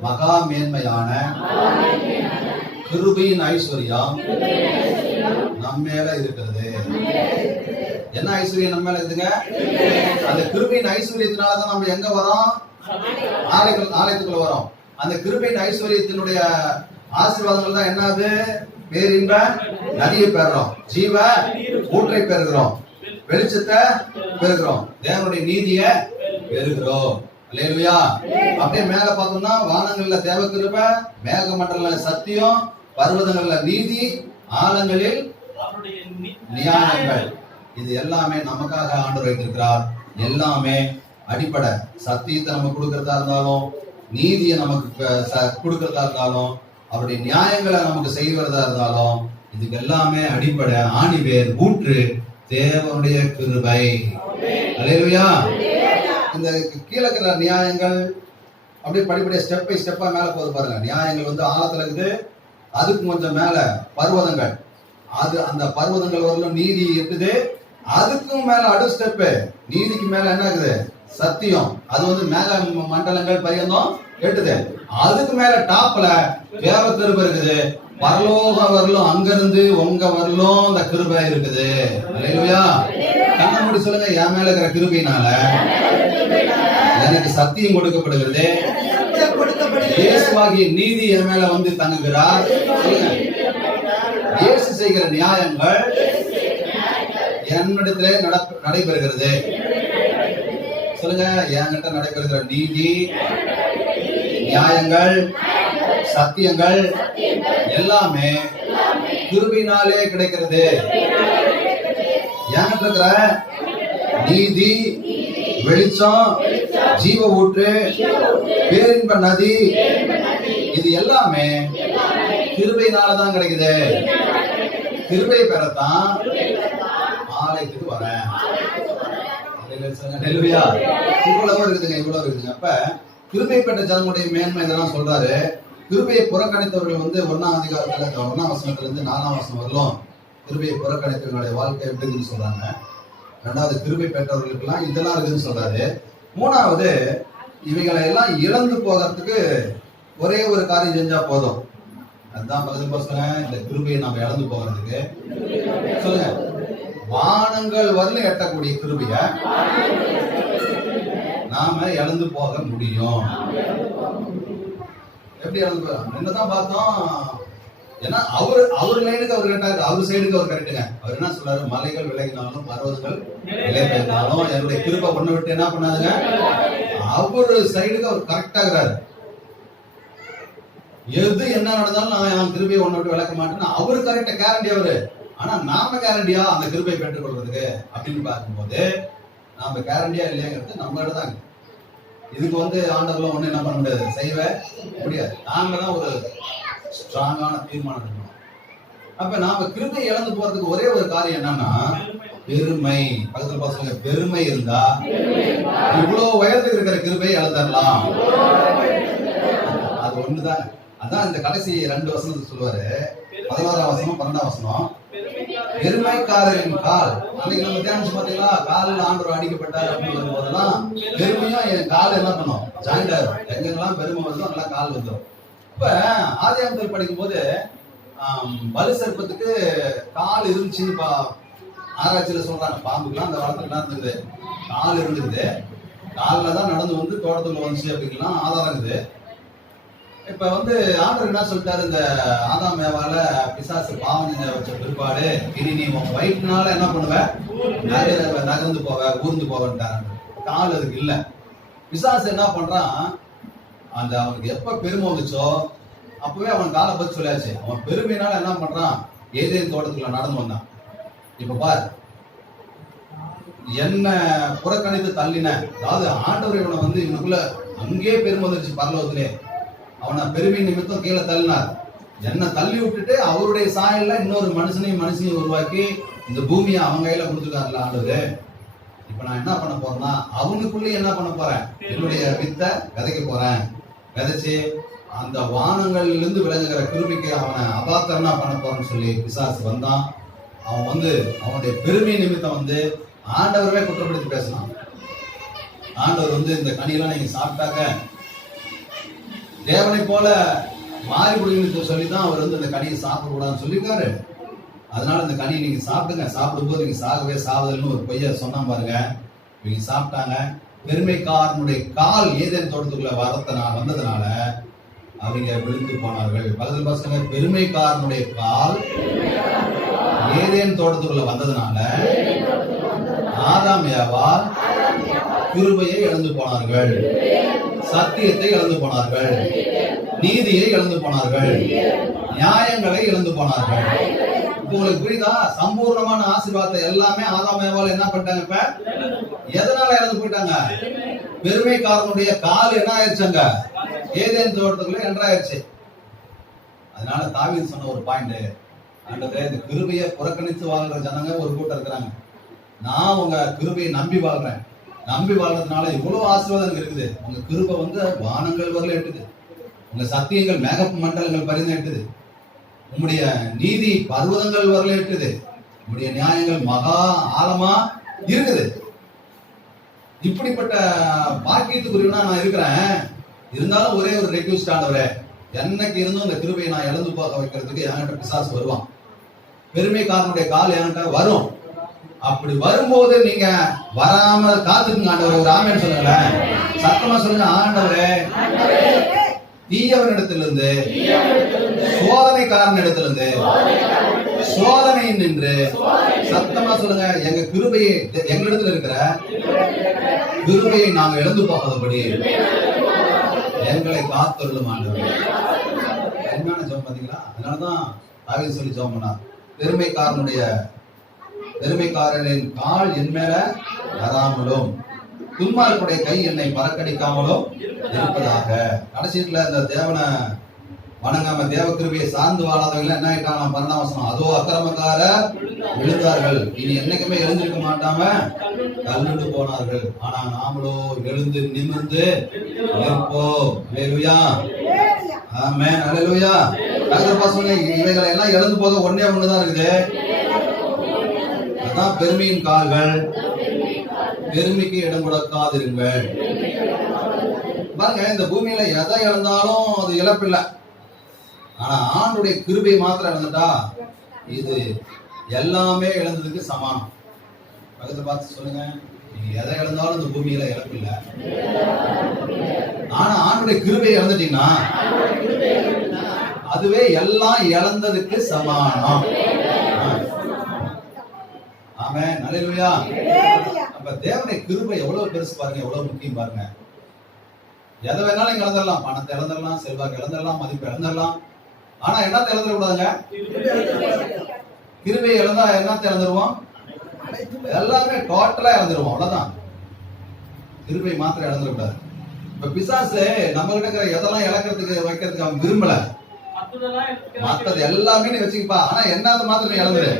மகா மேன்மையான கிருபையின் ஐஸ்வர்யம் நம்ம மேல இருக்கிறது. என்ன ஐஸ்வர்யம் நம்ம மேல இருக்குதுங்க? அந்த கிருபையின் ஐஸ்வர்யத்தினாலதான் நம்ம எங்க வரோம்? ஆலயத்துக்குள்ள வரோம். அந்த கிருபையின் ஐஸ்வர்யத்தினுடைய ஆசீர்வாதங்கள் தான் என்னது? பேரின்ப நதியை பெறுறோம், ஜீவ ஊற்றை பெறுகிறோம், வெளிச்சத்தை பெறுகிறோம், தேவனுடைய நீதியை பெறுகிறோம். அல்லேலூயா. அப்படியே மேல பார்த்தோம்னா வானங்கள்ல தேவ கிருபை, மேகமண்டல சத்தியம், பர்வதங்கள்ல நீதி, ஆழங்களில் நியாயங்கள். இது எல்லாமே நமக்காக ஆண்டவர் வைத்திருக்கிறார். எல்லாமே அடிப்படை. சத்தியத்தை நம்ம கொடுக்கறதா இருந்தாலும், நீதியை நமக்கு கொடுக்கறதா இருந்தாலும், அவருடைய நியாயங்களை நமக்கு செய்வதா இருந்தாலும், இதுக்கு எல்லாமே அடிப்படை, ஆணிவேர், ஊற்று தேவனுடைய கிருபை. அல்லேலூயா. இந்த கீழே இருக்கிற நியாயங்கள் அப்படியே படிப்படியா ஸ்டெப் பை ஸ்டெப்பா மேல போது பாருங்க. நியாயங்கள் வந்து ஆழத்துல இருக்குது. அதுக்கு கொஞ்சம் மேல பர்வதங்கள், அது அந்த பர்வதங்கள் வரலும் நீதி இருக்குது. அதுக்கும் மேல அடுத்த ஸ்டெப், நீதிக்கு மேல என்ன இருக்குது? சத்தியம். அது வந்து மேல மண்டலங்கள் பரியந்தம் எட்டுது. அதுக்கு மேல டாப்ல தேவ கிருபை இருக்குது. பரலோகம் வரலும், அங்கிருந்து உங்க வரலும் அந்த கிருபை இருக்குது. அல்லேலூயா. கண்ணை மூடி சொல்லுங்க, என் மேல இருக்கிற கிருபையினால எனக்கு சத்தியம் கொடுக்கப்படுகிறது. இயேசுவாகிய நீதி என் மேல வந்து தங்குகிறார். இயேசு செய்கிற நியாயங்கள் என்னிடத்திலே நடைபெறுகிறது. சொல்லுங்க, என்கிட்ட நடைபெறுகிற நீதி, நியாயங்கள், சத்தியங்கள் எல்லாமே கிருபையினாலே கிடைக்கிறது. என்கிட்ட இருக்கிற நீதி, வெளிச்சம், ஜீவ ஊற்று, பேரின்ப நதி, இது எல்லாமே கிருபையினாலதான் கிடைக்குது. கிருபை பெறத்தான் ஆலயத்துக்கு வரேன். இவ்வளவு இருக்குதுங்க. அப்ப கிருபை பெற்ற ஜனங்களுடைய மேன்மை இதெல்லாம் சொல்றாரு. கிருபையை புறக்கணித்தவர்கள் வந்து 1ஆம் அதிகாரத்துல 1ஆம் வசனத்துல இருந்து 4ஆம் வசனம் வரலும் கிருபையை புறக்கணித்தவர்களுடைய வாழ்க்கை எப்படி இருக்குன்னு சொல்றாங்க. 2வது கிருபை பெற்றவர்களுக்கு எல்லாம் இதெல்லாம் இருக்குன்னு சொல்றாரு. 3வது இவைகளை எல்லாம் இழந்து போகிறதுக்கு ஒரே ஒரு காரியம் செஞ்சா போதும். அதுதான் பக்கத்துல சொல்லுங்க, இந்த கிருபையை நம்ம இழந்து போகிறதுக்கு சொல்லுங்க வானங்கள் வரலும் எட்டக்கூடிய கிருபைய நாம இழந்து போக முடியும். எப்படி இழந்து போக? என்னதான் பார்த்தோம். ஏன்னா அவர் லைனுக்கு அவர் கேட்டாரு, அவர் சைடுக்கு அவர் கரெக்டுங்க. அவர் என்ன சொல்றாரு? மலைகள் விலகினாலும் பர்வதங்கள் விலை பெய்தாலும் என்னுடைய கிருபை ஒண்ணு விட்டு என்ன பண்ணாதுங்க. அவரு சைடுக்கு அவர் கரெக்டாகிறாரு. எது என்ன நடந்தாலும் நான் என் கிருபையை ஒண்ணு விட்டு விளக்க மாட்டேன்னு அவரு கரெக்டா கேரண்டி அவரு. ஆனா நாம கேரண்டியா அந்த கிருபையை பெற்றுக்கொள்றதுக்கு அப்படின்னு பார்க்கும்போது நாம கேரண்டியா இல்லையாங்கிறது நம்மளோட தாங்க. இதுக்கு ஆண்டவர்லாம் ஒண்ணு என்ன பண்ண முடியாது, செய்ய முடியாது. நாம தான் ஒரு ஸ்ட்ராங்கான தீர்மானம் இருக்கணும். அப்ப நாம கிருபை இழந்து போறதுக்கு ஒரே ஒரு காரியம் என்னன்னா பெருமை. பக்கத்துல பசங்க பெருமை இருந்தா இவ்வளவு உயரத்துக்கு இருக்கிற கிருபை இழந்துடலாம். அது ஒண்ணுதான். அதான் இந்த கடைசி 2 வசனத்தை சொல்லுவாரு. 16ஆம் வசனம் 12ஆம் வசனம். பெருமைக்காரரின் கால். அன்னைக்கு நம்ம தியானிச்சு பாத்தீங்களா, காலில் ஆண்டவர் அடிக்கப்பட்டார் அப்படின்னு வரும்போதெல்லாம் பெருமையா என் கால் என்ன பண்ணும், ஜாயிண்ட் ஆகும். எங்கெல்லாம் பெருமை வருதோ அங்கெல்லாம் கால் வந்துடும். இப்ப ஆதியாகமத்தில் படிக்கும் போது வலு சர்ப்பத்துக்கு கால் இருந்துச்சுன்னு ஆராய்ச்சியில சொல்றாங்க. பாம்புக்கெல்லாம் அந்த காலத்துல என்ன இருந்தது, கால் இருந்துக்குது. காலில் தான் நடந்து தோட்டத்துக்குள்ள வந்துச்சு அப்படிங்கலாம் ஆதாரம் இருக்குது. இப்ப ஆண்டவர் என்ன சொல்லிட்டாரு, இந்த ஆதாம் ஏவால பிசாசு பாவம் செஞ்ச வச்ச பிற்பாடு இனி நீ உன் வயிற்றுனால என்ன பண்ணுவ, நகர்ந்து போவ, ஊர்ந்து போவன்ட்டாரு. கால் அதுக்கு இல்ல. பிசாசு என்ன பண்றான், அந்த அவனுக்கு எப்ப பெருமை வந்துச்சோ அப்பவே அவன் காலை பத்தி சொல்லியாச்சு. அவன் பெருமையினால என்ன பண்றான், ஏதேன் தோட்டத்துக்குள்ள நடந்து வந்தான். இப்ப பாரு, என்ன புறக்கணித்து தள்ளின, அதாவது ஆண்டவர் இவனை இவனுக்குள்ள அங்கே பெருமை வந்துருச்சு. பரலோகத்திலே அவனை பெருமை நிமித்தம் கீழே தள்ளினார். என்ன தள்ளி விட்டுட்டு அவருடைய சாயல்ல இன்னொரு மனுஷனையும் உருவாக்கி இந்த பூமியை அவங்க கையில கொடுத்துருக்காருல ஆண்டவர். இப்ப நான் என்ன பண்ண போறேன்னா அவனுக்குள்ளேயே என்ன பண்ண போறேன், என்னுடைய வித்தை விதைக்க போறேன். விதைச்சு அந்த வானங்கள்ல இருந்து விளங்குகிற கிருமிக்கு அவனை அபாத்திரனா பண்ண போறேன்னு சொல்லி பிசாசு வந்தான். அவன் அவனுடைய பெருமை நிமித்தம் ஆண்டவரவே குற்றப்படுத்தி பேசலாம். ஆண்டவர் இந்த கனியெல்லாம் நீங்க சாப்பிட்டாங்க தேவனை போல மாறி முடியும்னு சொல்லிதான் அவர் இந்த கனியை சாப்பிடக்கூடாதுன்னு சொல்லியிருக்காரு. அதனால இந்த கனியை நீங்க சாப்பிடுங்க, சாப்பிடும்போது நீங்க சாகவே சாவதல்னு ஒரு பொய்ய சொன்னா பாருங்க. இவங்க சாப்பிட்டாங்க. பெருமைக்காரனுடைய கால் ஏதேன் தோட்டத்துக்குள்ள வந்ததுனால அவங்க விழுந்து போனார்கள். பக்கத்தில் பசங்க பெருமைக்காரனுடைய கால் ஏதேன் தோட்டத்துக்குள்ள வந்ததுனால ஆதாம் ஏவாள் கிருபையை இழந்து போனார்கள், சத்தியத்தை இழந்து போனார்கள், நீதியை இழந்து போனார்கள், நியாயங்களை இழந்து போனார்கள். உங்களுக்கு புரியுதா? சம்பூர்ணமான ஆசீர்வாதத்தை எல்லாமே ஆதாம் ஏவாள் என்ன பண்ணிட்டாங்க. இப்ப எதனால இழந்து போயிட்டாங்க? பெருமைக்காரனுடைய கால் என்ன ஆயிடுச்சாங்க, ஏதேன் தோட்டத்துக்குள்ள என்றாயிருச்சு. அதனால தாவீது சொன்ன ஒரு பாயிண்ட், ஆண்டவரே இந்த கிருபையை புறக்கணித்து வாழ்ற ஜனங்க ஒரு கூட்டம் இருக்கிறாங்க. நான் உங்க கிருபையை நம்பி வாழ்றேன். நம்பி வாழ்றதுனால இவ்வளவு ஆசீர்வாதம் இருக்குது. உங்க கிருபை வானங்கள் வரல எட்டுது. உங்க சத்தியங்கள் மேக மண்டலங்கள் பரிந்து எட்டுது. உங்களுடைய நீதி பர்வதங்கள் வரல எட்டுது. உங்களுடைய நியாயங்கள் மகா ஆழமா இருக்குது. இப்படிப்பட்ட பாக்கியத்துக்குரியவனா நான் இருக்கிறேன். இருந்தாலும் ஒரே ஒரு ரெக்வெஸ்ட், ஆண்டவரே என்னைக்கு இருந்தும் இந்த கிருபையை நான் இழந்து போக வைக்கிறதுக்கு என்கிட்ட பிசாசு வருவான். பெருமைக்காரனுடைய கால் என்கிட்ட வரும். அப்படி வரும்போது நீங்க வராம காத்துக்குங்க ஆண்டவரே. ஒரு ஆமென் சொல்லுங்க, சத்தமா சொல்லுங்க. ஆண்டவரே தீயவனிடத்திலிருந்து சோதனைக்காரனிடத்திலிருந்து சோதனை நின்று சத்தமா சொல்லுங்க, எங்க கிருபையை எங்களிடத்துல இருக்கிற கிருபையை நாங்க இழந்து போகாதபடி எங்களை காத்தருளும் ஆண்டவரே. என்ன ஜெபம் பாத்தீங்களா? அதனாலதான் தாவீது சொல்லி ஜெபம் பண்ணார், பெருமைக்காரனின் கால் என் மேல வராமலும் துன்மார்க்குடைய கை என்னை பறக்கடிக்காமலும் இருப்பதாக. கடைசியில இந்த தேவனை வணங்காம தேவ கிருபையை சார்ந்து வாழாதவங்க என்ன ஆயிட்டாங்க? 12ஆம் வசனம், அதோ அக்கிரமக்காரர் விழுந்தார்கள், இனி என்னைக்குமே எழுந்திருக்க மாட்டாம கல்லுண்டு போனார்கள். ஆனா நாமளோ எழுந்து நிமிர்ந்து நிற்போம். அல்லேலூயா, ஆமென், அல்லேலூயா. இவைகளை எல்லாம் எழுந்து போக ஒண்ணுதான் இருக்குது. அதான் பெருமையின் கால்கள். பெருமைக்கு இடம் கொடுக்காதிருங்கள். பாருங்க, இந்த பூமியில எதை இழந்தாலும் அது இழப்பில்லை. ஆனா ஆண்டுடைய கிருபை மாத்திரம் இழந்துட்டா இது எல்லாமே இழந்ததுக்கு சமானம். பக்கத்துல பார்த்து சொல்லுங்க, நீங்க எதை இழந்தாலும் இந்த பூமியில இழப்பு இல்ல. ஆனா ஆண்டுடைய கிருபையை இழந்துட்டீங்கன்னா அதுவே எல்லாம் இழந்ததுக்கு சமானம். ஆமென், அல்லேலூயா. அப்ப தேவனுடைய கிருபை எவ்வளவு பெருசு பாருங்க, எவ்வளவு முக்கியம் பாருங்க. எதை வேணாலும் இங்க இழந்துடலாம், பணத்தை இழந்துடலாம், செல்வாக்கு இழந்துடலாம், மதிப்பு இழந்துடலாம். ஆனா என்னத்தை இழந்துடக்கூடாதுங்க? கிருபையை இழந்தா என்னத்தை இழந்துருவோம்? எல்லாமே டோட்டலா இழந்துருவோம், அவ்வளவுதான். கிருபை மாத்திரம் இழந்துடக்கூடாது. இப்ப பிசாசு நம்ம கிட்ட இருக்கிற எதெல்லாம் இழக்கிறதுக்கு வைக்கிறதுக்கு அவன் விரும்பல. மத்தது எல்லாமே நீ வச்சுக்கப்பா, ஆனா என்னது மாத்திரம் நீ இழந்துரு,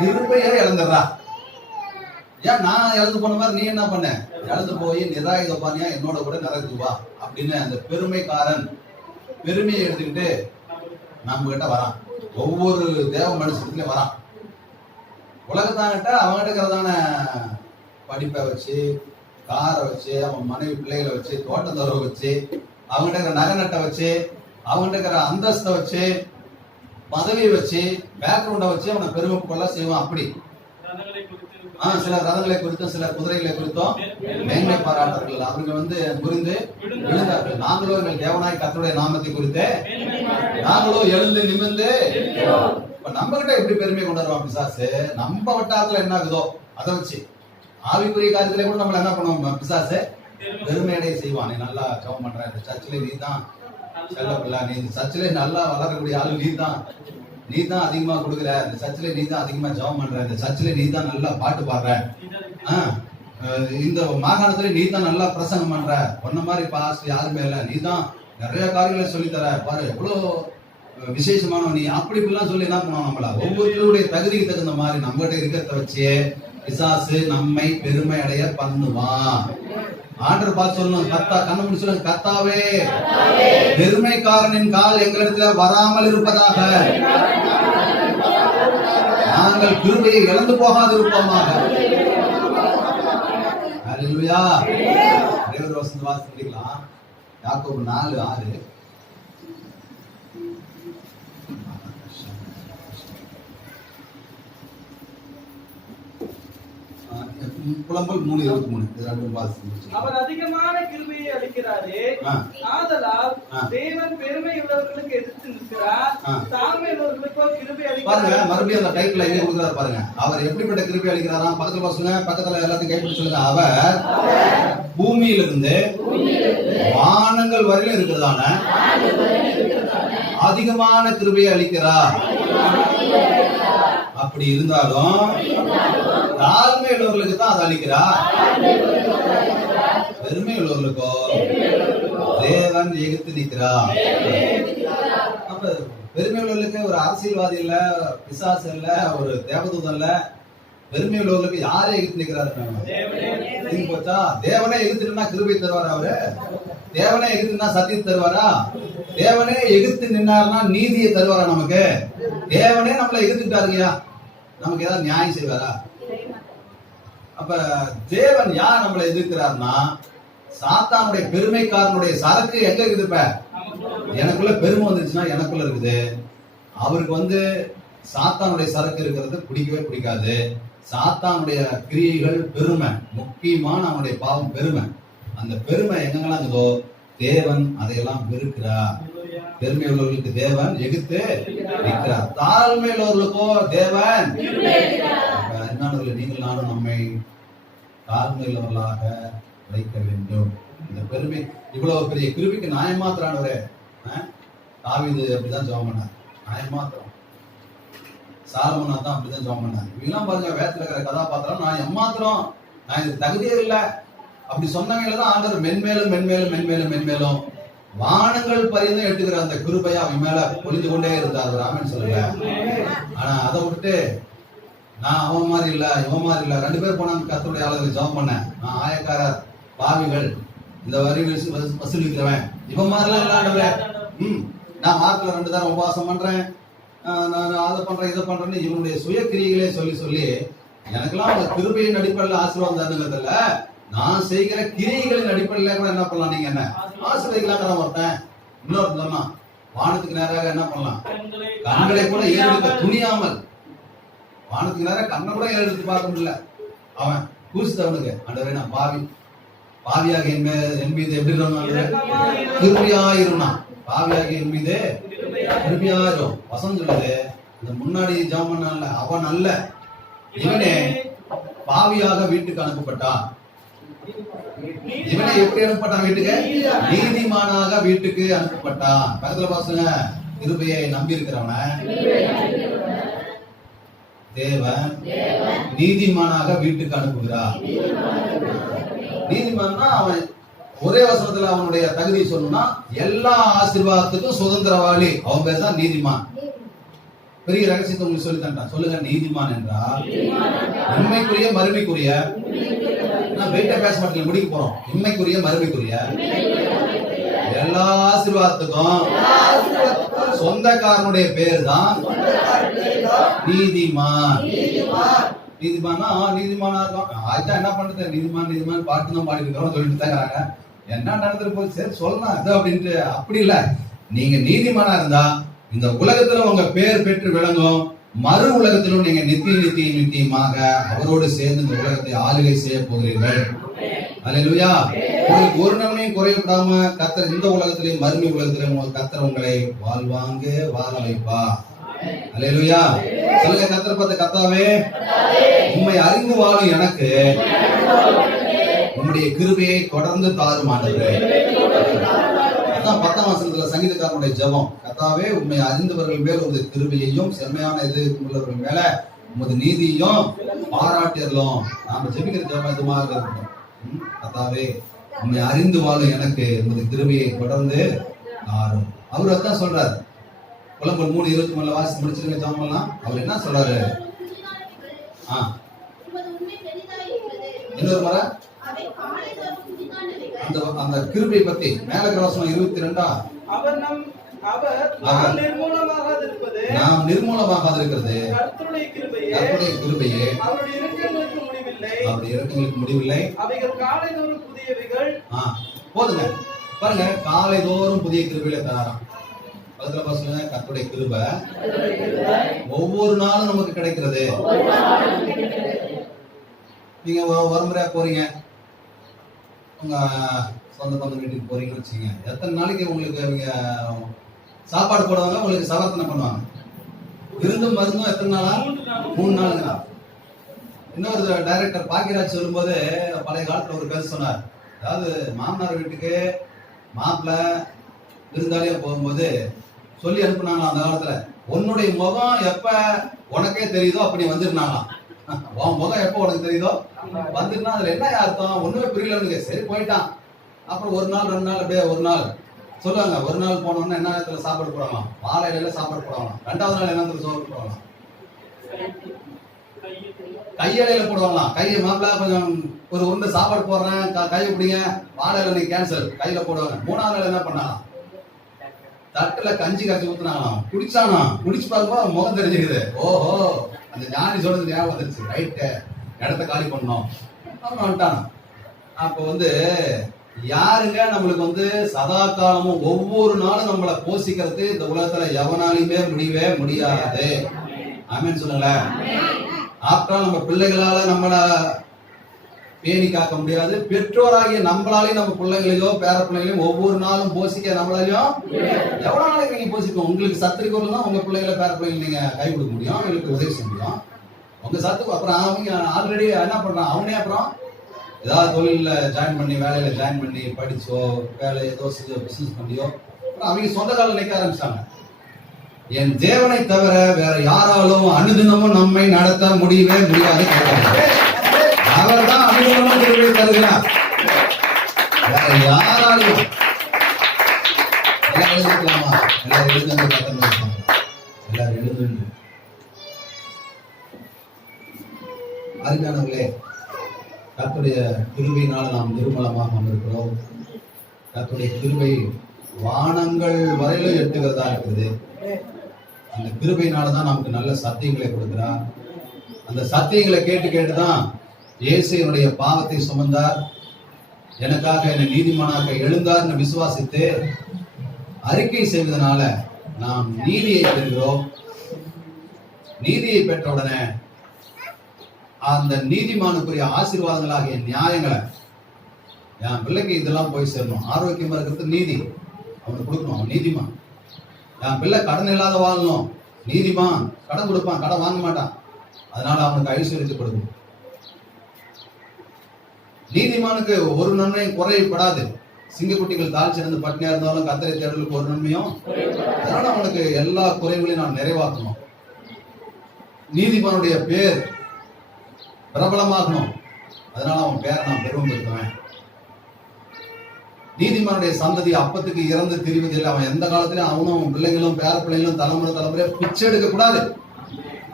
கிருபையே இழந்துடுறா. ஏன் நான் இழந்து போன மாதிரி நீ என்ன பண்ண? இழந்து போய் நிராயுதபானியா என்னோட கூட நரகத்துக்கு வா அப்படின்னு அந்த பெருமைக்காரன் பெருமையை எடுத்துக்கிட்டு நம்ம கிட்ட வரான். ஒவ்வொரு தேவ மனுஷத்துலயும் வரான். உலகத்தான்கிட்ட அவங்ககிட்ட இருக்கிறதான படிப்பை வச்சு, காரை வச்சு, அவன் மனைவி பிள்ளைகளை வச்சு, தோட்டத்தோரை வச்சு, அவங்ககிட்ட இருக்கிற நகை நட்டை வச்சு, அவங்ககிட்ட இருக்கிற அந்தஸ்தை வச்சு, பதவியை வச்சு, பேக்ரவுண்டை வச்சு அவனை பெருமை கொள்ள செய்வான். அப்படி சில ரதங்களை குறித்தும் சில குதிரைகளை குறித்தும் மேன்மை பாராட்டார்கள். அவர்கள் புரிந்து விழுந்தார்கள். நாங்களோ எங்கள் தேவனாய் கர்த்தருடைய நாமத்தை குறித்து நாங்களோ எழுந்து நிமிர்ந்து. இப்ப நம்ம கிட்ட எப்படி பெருமை கொண்டு வருவான் பிசாசு? நம்ம வட்டாரத்துல என்ன ஆகுதோ அதை வச்சு ஆவிக்குரிய காரியத்திலே கூட நம்மள என்ன பண்ணுவோம்? பிசாசு பெருமையடைய செய்வான். நீ நல்லா ஜெபம் பண்ற, இந்த சர்ச்சிலே நீ தான் செல்ல பிள்ளை, நீ இந்த சர்ச்சிலே நல்லா வளரக்கூடிய ஆளு நீ தான் அதிகமா கொடுக்குற, இந்த சர்ச்சிலே நீ தான் அதிகமா ஜெபம் பண்ற, இந்த சர்ச்சிலே நீ தான் நல்லா பாட்டு பாடுற, இந்த மாகாணத்துல நீ தான் நல்லா பிரசங்கம் பண்ற, ஒன்ன மாதிரி பாஸ்ட் யாருமே இல்ல, நீ தான் நிறைய காரியங்களை சொல்லி தர, பாரு எவ்வளவு விசேஷமான நீ, அப்படி இப்படிலாம் சொல்லி என்ன பண்ணுவோம்? நம்மள ஒவ்வொருத்தருடைய தகுதிக்கு தகுந்த மாதிரி நம்மகிட்ட இருக்கிறத வச்சு பிசாசு நம்மை பெருமை அடைய பண்ணுவான். ஆண்டவர் பார்த்து சொல்லணும், கத்தா கண்ண முடிச்சு சொல்லுங்க, கத்தாவே பெருமைக்காரனின் கால் எங்களிடத்துல வராமல் இருப்பதாக, நாங்கள் கிருபையை இழந்து போகாது இருப்போமாக. அல்லேலூயா. தேவனுடைய வசனத்தை வாசித்து படிக்கலாம். யாக்கோபு 4:6. புலம்பல் 3:23. அவர் அதிகமான கிருபையை அளிக்கிறாரே, ஆதலால் தேவன் பெருமை உள்ளவர்களுக்கு எதிர்த்து நிற்கிறார், தாழ்மை உள்ளவர்களுக்கோ கிருபை அளிக்கிறார். பாருங்க, மறுபடியும் அந்த டைட்டில் எங்க கொடுக்கிறார் பாருங்க. அவர் எப்படிப்பட்ட கிருபை அளிக்கிறாராம்? பக்கத்துல பாசுங்க, பக்கத்துல எல்லாத்தையும் கைப்பிடி சொல்லுங்க. அவர் பூமியிலிருந்து வானங்கள் வரையிலும் இருக்கிறதான அதிகமான கிருபையை அளிக்கிறார். அப்படி இருந்தாலும் தாழ்மை உள்ளவர்களுக்கு தான் அதை அளிக்கிறார், பெருமை உள்ளவர்களுக்கோ தேவன் எதிர்த்து நிற்கிறார். அப்ப பெருமை உள்ளவர்களுக்கு ஒரு அரசியல்வாதி இல்ல, பிசாசு இல்ல, ஒரு தேவதூதன் இல்ல, பெருமை உள்ளவர்களுக்கு யாரை எதிர்த்து நிற்கிறாரு? போச்சா? தேவனே எதிர்த்துனா கிருபை தருவாரா? அவரு தேவனே எதிர்த்துனா சத்தியத்தை தருவாரா? தேவனே எதிர்த்து நின்னார்னா நீதியை தருவாரா? நமக்கு தேவனே நம்மளை எதிர்த்துட்டாருங்கயா, நமக்கு ஏதாவது நியாயம் செய்வாரா? அப்ப தேவன் யார் நம்மளை எதிர்க்கிறார்னா, சாத்தானுடைய பெருமைக்காரனுடைய சரக்கு எங்க இருக்குது? எனக்குள்ள பெருமை வந்துருச்சுன்னா எனக்குள்ள இருக்குது. அவருக்கு சாத்தானுடைய சரக்கு இருக்கிறது பிடிக்கவே பிடிக்காது. சாத்தானுடைய கிரியைகள் பெருமை, முக்கியமான அவனுடைய பாவம் பெருமை. அந்த பெருமை எங்கெல்லாம் இருக்குதோ தேவன் அதையெல்லாம் வெறுக்கிறார். பெருமை உள்ளவர்களுக்கு தேவன் எதிர்த்து நிற்கிறார், தாழ்மை உள்ளவர்களுக்கோ தேவன். நீங்கள் நானும் நம்மை தாழ்மை உள்ளவர்களாக வைக்க வேண்டும். இந்த பெருமை இவ்வளவு பெரிய கிருபிக்கு நியாயமாத்திரானவரே. தாவீது அப்படிதான் ஜெபம் பண்ணார், நியாயமாத்திரம். சாலமோனா தான் அப்படிதான் ஜெபம் பண்ணார். இவங்கெல்லாம் பாருங்க, வேதத்துல இருக்கிற கதாபாத்திரம் நான் எம்மாத்திரம், நான் இதுக்கு தகுதியே இல்லை அப்படி சொன்னவங்களதான் ஆண்டவர் மென்மேலும் மென்மேலும் மென்மேலும் மென்மேலும் வானங்கள் பரியந்தம் எடுத்துக்கிற அந்த கிருபையா அவன் மேல பொழிந்து கொண்டே இருந்தார். ராமன் சொல்லல. ஆனா அதை விட்டுட்டு நான் அவன் மாதிரி இல்ல இவன் மாதிரி இல்ல, 2 பேர் போனாங்க கர்த்தருடைய ஆளுநரை ஜெபம் பண்ணேன், நான் ஆயக்காரர் பாவிகள் இந்த வரி வசூலிக்கிறவன் இவன் மாதிரிலாம் இல்லாண்டவரே. நான் வாரத்துல 2 தடவை உபவாசம் பண்றேன், நான் அதை பண்றேன் இதை பண்றேன்னு இவனுடைய சுய கிரிகளே சொல்லி சொல்லி எனக்கெல்லாம் அந்த கிருபையின் அடிப்படையில் ஆசீர்வாதம் தருங்கிறதுல நான் செய்கிற கிரியைகளின் அடிப்படையில கூட என்ன பண்ணலாம், நீங்க என்ன ஆசீர்வதிக்கலாம். ஒருத்தன் இன்னொரு சொன்னா வானத்துக்கு நேராக என்ன பண்ணலாம், கண்களை கூட ஏறெடுக்க துணியாமல், வானத்துக்கு நேராக கண்ணை கூட ஏறெடுத்து பார்க்க முடியல, அவன் பூசித்தவனுக்கு ஆண்டவரே நான் பாவியாக என் மீது எப்படி கிருபையாயிருந்தான். பாவியாக என் மீது கிருபையாயிரும். வசனம் சொல்லுது, இந்த முன்னாடி ஜாமன் அவன் அல்ல, இவனே பாவியாக வீட்டுக்கு அனுப்பப்பட்டான். இவனை எப்படி அனுப்பப்பட்டான் வீட்டுக்கு? நீதிமானாக வீட்டுக்கு அனுப்பப்பட்டான். பக்கத்துல பாசுங்க, கிருபையை நம்பி இருக்கிறவன தேவன் நீதிமானாக வீட்டுக்கு அனுப்புகிறார். நீதிமான்னா அவன் ஒரே வசனத்துல அவனுடைய தகுதி சொல்லணும்னா எல்லா ஆசீர்வாதத்துக்கும் சுதந்திரவாளி. அவன் பேர் தான் நீதிமான். பெரிய ரகசியத்தை உங்களுக்கு சொல்லி தந்தான். சொல்லுங்க, நீதிமான் என்றால் உண்மைக்குரிய மறுமைக்குரிய, வெயிட்ட பேச மாட்டேன், முடிக்க போறோம். உண்மைக்குரிய மறுமைக்குரிய எல்லா ஆசீர்வாதத்துக்கும் சொந்தக்காரனுடைய பேர் தான் நீதிமான். நீதிமானா நீதிமானா இருக்கும். அதுதான் என்ன பண்றது, நீதிமான் நீதிமான் பாட்டு தான் பாடிட்டு இருக்கிறோம் சொல்லிட்டு தாங்கிறாங்க. என்ன நடந்துட்டு போய் சரி சொல்லலாம் இது அப்படின்ட்டு. அப்படி இல்ல, நீங்க நீதிமானா இருந்தா இந்த உலகத்துல உங்க பேர் பெற்று விளங்கும். மறு உலகத்திலும் நீங்க நித்தியமாக அவரோடு சேர்ந்து இந்த உலகத்தை ஆளுகை செய்ய போகிறீர்கள். அல்லேலூயா. உங்களுக்கு ஒரு நன்மையும் குறையப்படாம கர்த்தர் இந்த உலகத்திலேயும் மறுமை உலகத்திலும் கர்த்தர் உங்களை வாழ்வாங்க வாழ வைப்பா. அல்லேலூயா. சொல்லுங்க, கர்த்தர் பார்த்து, கர்த்தாவே உம்மை அறிந்து வாழும் எனக்கு உம்முடைய கிருபையை தொடர்ந்து தாரும் ஆண்டவரே. அதான் 10ஆம் வசனத்துல சங்கீதக்காரனுடைய ஜெபம். கர்த்தாவே உம்மை அறிந்தவர்கள் மேல் உமது கிருபையையும் செம்மையான இதயம் உள்ளவர்கள் மேல உமது நீதியையும் பாராட்டியறலும். நாம ஜெபிக்கிற ஜெபம் இதுமாக இருக்கட்டும். கர்த்தாவே உம்மை அறிந்து வாழும் எனக்கு உமது கிருபையை தொடர்ந்து தாரும். அவரு அதான் சொல்றாரு. புலம்பல் 3:23 வாசி முடிச்சிருக்க ஜெபம்லாம் அவர் என்ன சொல்றாரு? இன்னொரு முறை அந்த கிருபை பத்தி மேல வசனம் 22. நாம் நிர்மூலமாக இருக்கிறது கர்த்தருடைய கிருபையே, அவருடைய இரக்கங்களுக்கு முடிவில்லை. போதுங்க, பாருங்க, காலைதோறும் புதிய கிருபையில தராராம். பக்கத்துல பாருங்க, கர்த்தருடைய கிருபை ஒவ்வொரு நாளும் நமக்கு கிடைக்கிறது. நீங்க ஒரு முறையா போறீங்க, உங்க சொந்த பந்த வீட்டுக்கு போறீங்கன்னு வச்சுங்க, எத்தனை நாளைக்கு உங்களுக்கு அவங்க சாப்பாடு போடுவாங்க, உங்களுக்கு சவர்த்தனை பண்ணுவாங்க. விருந்தும் மருந்தும் எத்தனை நாளா? 3 நாளுங்களா? இன்னொரு டைரக்டர் பாக்கியராஜ் சொல்லும்போது பழைய காலத்துல ஒரு பேச சொன்னார். அதாவது மாமனார் வீட்டுக்கு மாப்பிள்ளை விருந்தாளியா போகும்போது சொல்லி அனுப்புனாங்க அந்த காலத்துல, உன்னுடைய முகம் எப்ப உனக்கே தெரியுதோ அப்படி வந்துருந்தாங்களாம். உன் முகம் எப்ப உனக்கு தெரியுதோ வந்துருந்தா அதுல என்ன அர்த்தம்? ஒண்ணுமே புரியல. சரி போயிட்டான். அப்புறம் 1 நாள் 2 நாள் அப்படியே ஒரு நாள் சொல்லுவாங்க. ஒரு நாள் போனோம்னா என்ன நேரத்துல சாப்பாடு போடுவாங்களாம்? வாழை இலையில சாப்பாடு போடுவாங்களாம். 2வது நாள் என்ன சோறு போடுவாங்களாம்? கையடையில போடுவாங்களாம். கையை மாப்பிள்ள கொஞ்சம் ஒரு உருண்டை சாப்பாடு போடுறேன், கையை பிடிங்க, வாழை இலை கேன்சல், கையில போடுவாங்க. 3வது நாள் என்ன பண்ணாலாம்? தட்டுல கஞ்சி காய்ச்சி ஊத்துனாங்களாம். குடிச்சானா, குடிச்சு பார்க்கும்போது முகம் தெரிஞ்சுக்குது. ஓஹோ, அந்த ஞானி சொல்றது ஞாபகம் வந்துருச்சு. ரைட்டு, இடத்த காலி பண்ணோம். அவன் வந்துட்டான். அப்ப யாருங்க நம்மளுக்கு சதா காலமும் ஒவ்வொரு நாளும் நம்மளை போஷிக்கிறது இந்த உலகத்துல எவனாலுமே முடியவே முடியாது. ஆமென் சொல்லுங்களேன். ஆப்டர் நம்ம பிள்ளைகளால நம்மள பேணி காக்க முடியாது. பெற்றோராகிய நம்மளாலையும் நம்ம பிள்ளைகளையோ பேர பிள்ளைகளையும் ஒவ்வொரு நாளும் போஷிக்க நம்மளாலையும் எவ்வளவு நாளைக்கு நீங்க போஷிக்கும்? உங்களுக்கு சத்துக்கு தான் உங்க பிள்ளைகளை பேர பிள்ளைகளை நீங்க கை கொடுக்க முடியும், அவங்களுக்கு உதவி செய்ய முடியும். உங்க சத்துக்கு அப்புறம் அவங்க ஆல்ரெடி என்ன பண்றான், அவனே அப்புறம் ஏதாவது தொழில ஜாயின் பண்ணி, வேலையில ஜாயின் பண்ணி, படிச்சோ வேலை ஏதோ பிசினஸ் பண்ணியோ அவங்க சொந்த காலம் நிற்க ஆரம்பிச்சாங்க. என் தேவனை தவிர வேற யாராலும் அனுதினமும் நம்மை நடத்த முடியவே முடியாது. அவர் தான் அனுதினமும் கிருபை தருகிறார். வேற யாராலும் எல்லாரும் எழுதிக்கலாமா? எல்லாரும் எழுந்து அருமையானவர்களே, கர்த்தருடைய கிருபையினால் நாம் நிர்மலமாக அமர்கிறோம். கர்த்தருடைய கிருபை வானங்கள் வரையிலும் எட்டுகிறதா இருக்குது. அந்த கிருபையினாலதான் நமக்கு நல்ல சத்தியங்களை கொடுக்கிறார். அந்த சத்தியங்களை கேட்டு கேட்டுதான் இயேசு என்னுடைய பாவத்தை சுமந்தார், எனக்காக என்னை நீதிமானாக எழுந்தார்னு விசுவாசித்து அறிக்கை செய்வதனால நாம் நீதியை பெறுகிறோம். நீதியை பெற்ற உடனே அந்த நீதிமானுக்குரிய ஆசீர்வாதங்களாகிய நியாயங்களை என் பிள்ளைக்கு இதெல்லாம் போய் சேரணும். ஆரோக்கியமா இருக்கிறது நீதி, அவனுக்கு கொடுக்கணும், அவன் நீதிமான். என் பிள்ளை கடன் இல்லாத வாழணும், நீதிமான். கடன் கொடுப்பான், கடன் வாங்க மாட்டான், அதனால அவனுக்கு ஐஸ்வர்யத்தை கொடுக்கணும். நீதிமானுக்கு ஒரு நன்மையும் குறையப்படாது. சிங்கக்குட்டிகள் தாழ் சிறந்து பட்டினியா இருந்தாலும் கர்த்தரை தேடலுக்கு ஒரு நன்மையும், அதனால அவனுக்கு எல்லா குறைகளையும் நான் நிறைவாக்கணும். நீதிமானுடைய பேர் பிரபலமாகணும், அதனால அவன் பேரை நான் பெருமைப்படுத்துவேன். நீதிமானுடைய சந்ததி அப்பத்துக்கு இறந்து திரிவதில்லை. அவன் எந்த காலத்திலும் அவனும் அவன் பிள்ளைங்களும் பேர பிள்ளைங்களும் தலைமுறையா பிச்சை எடுக்க கூடாது.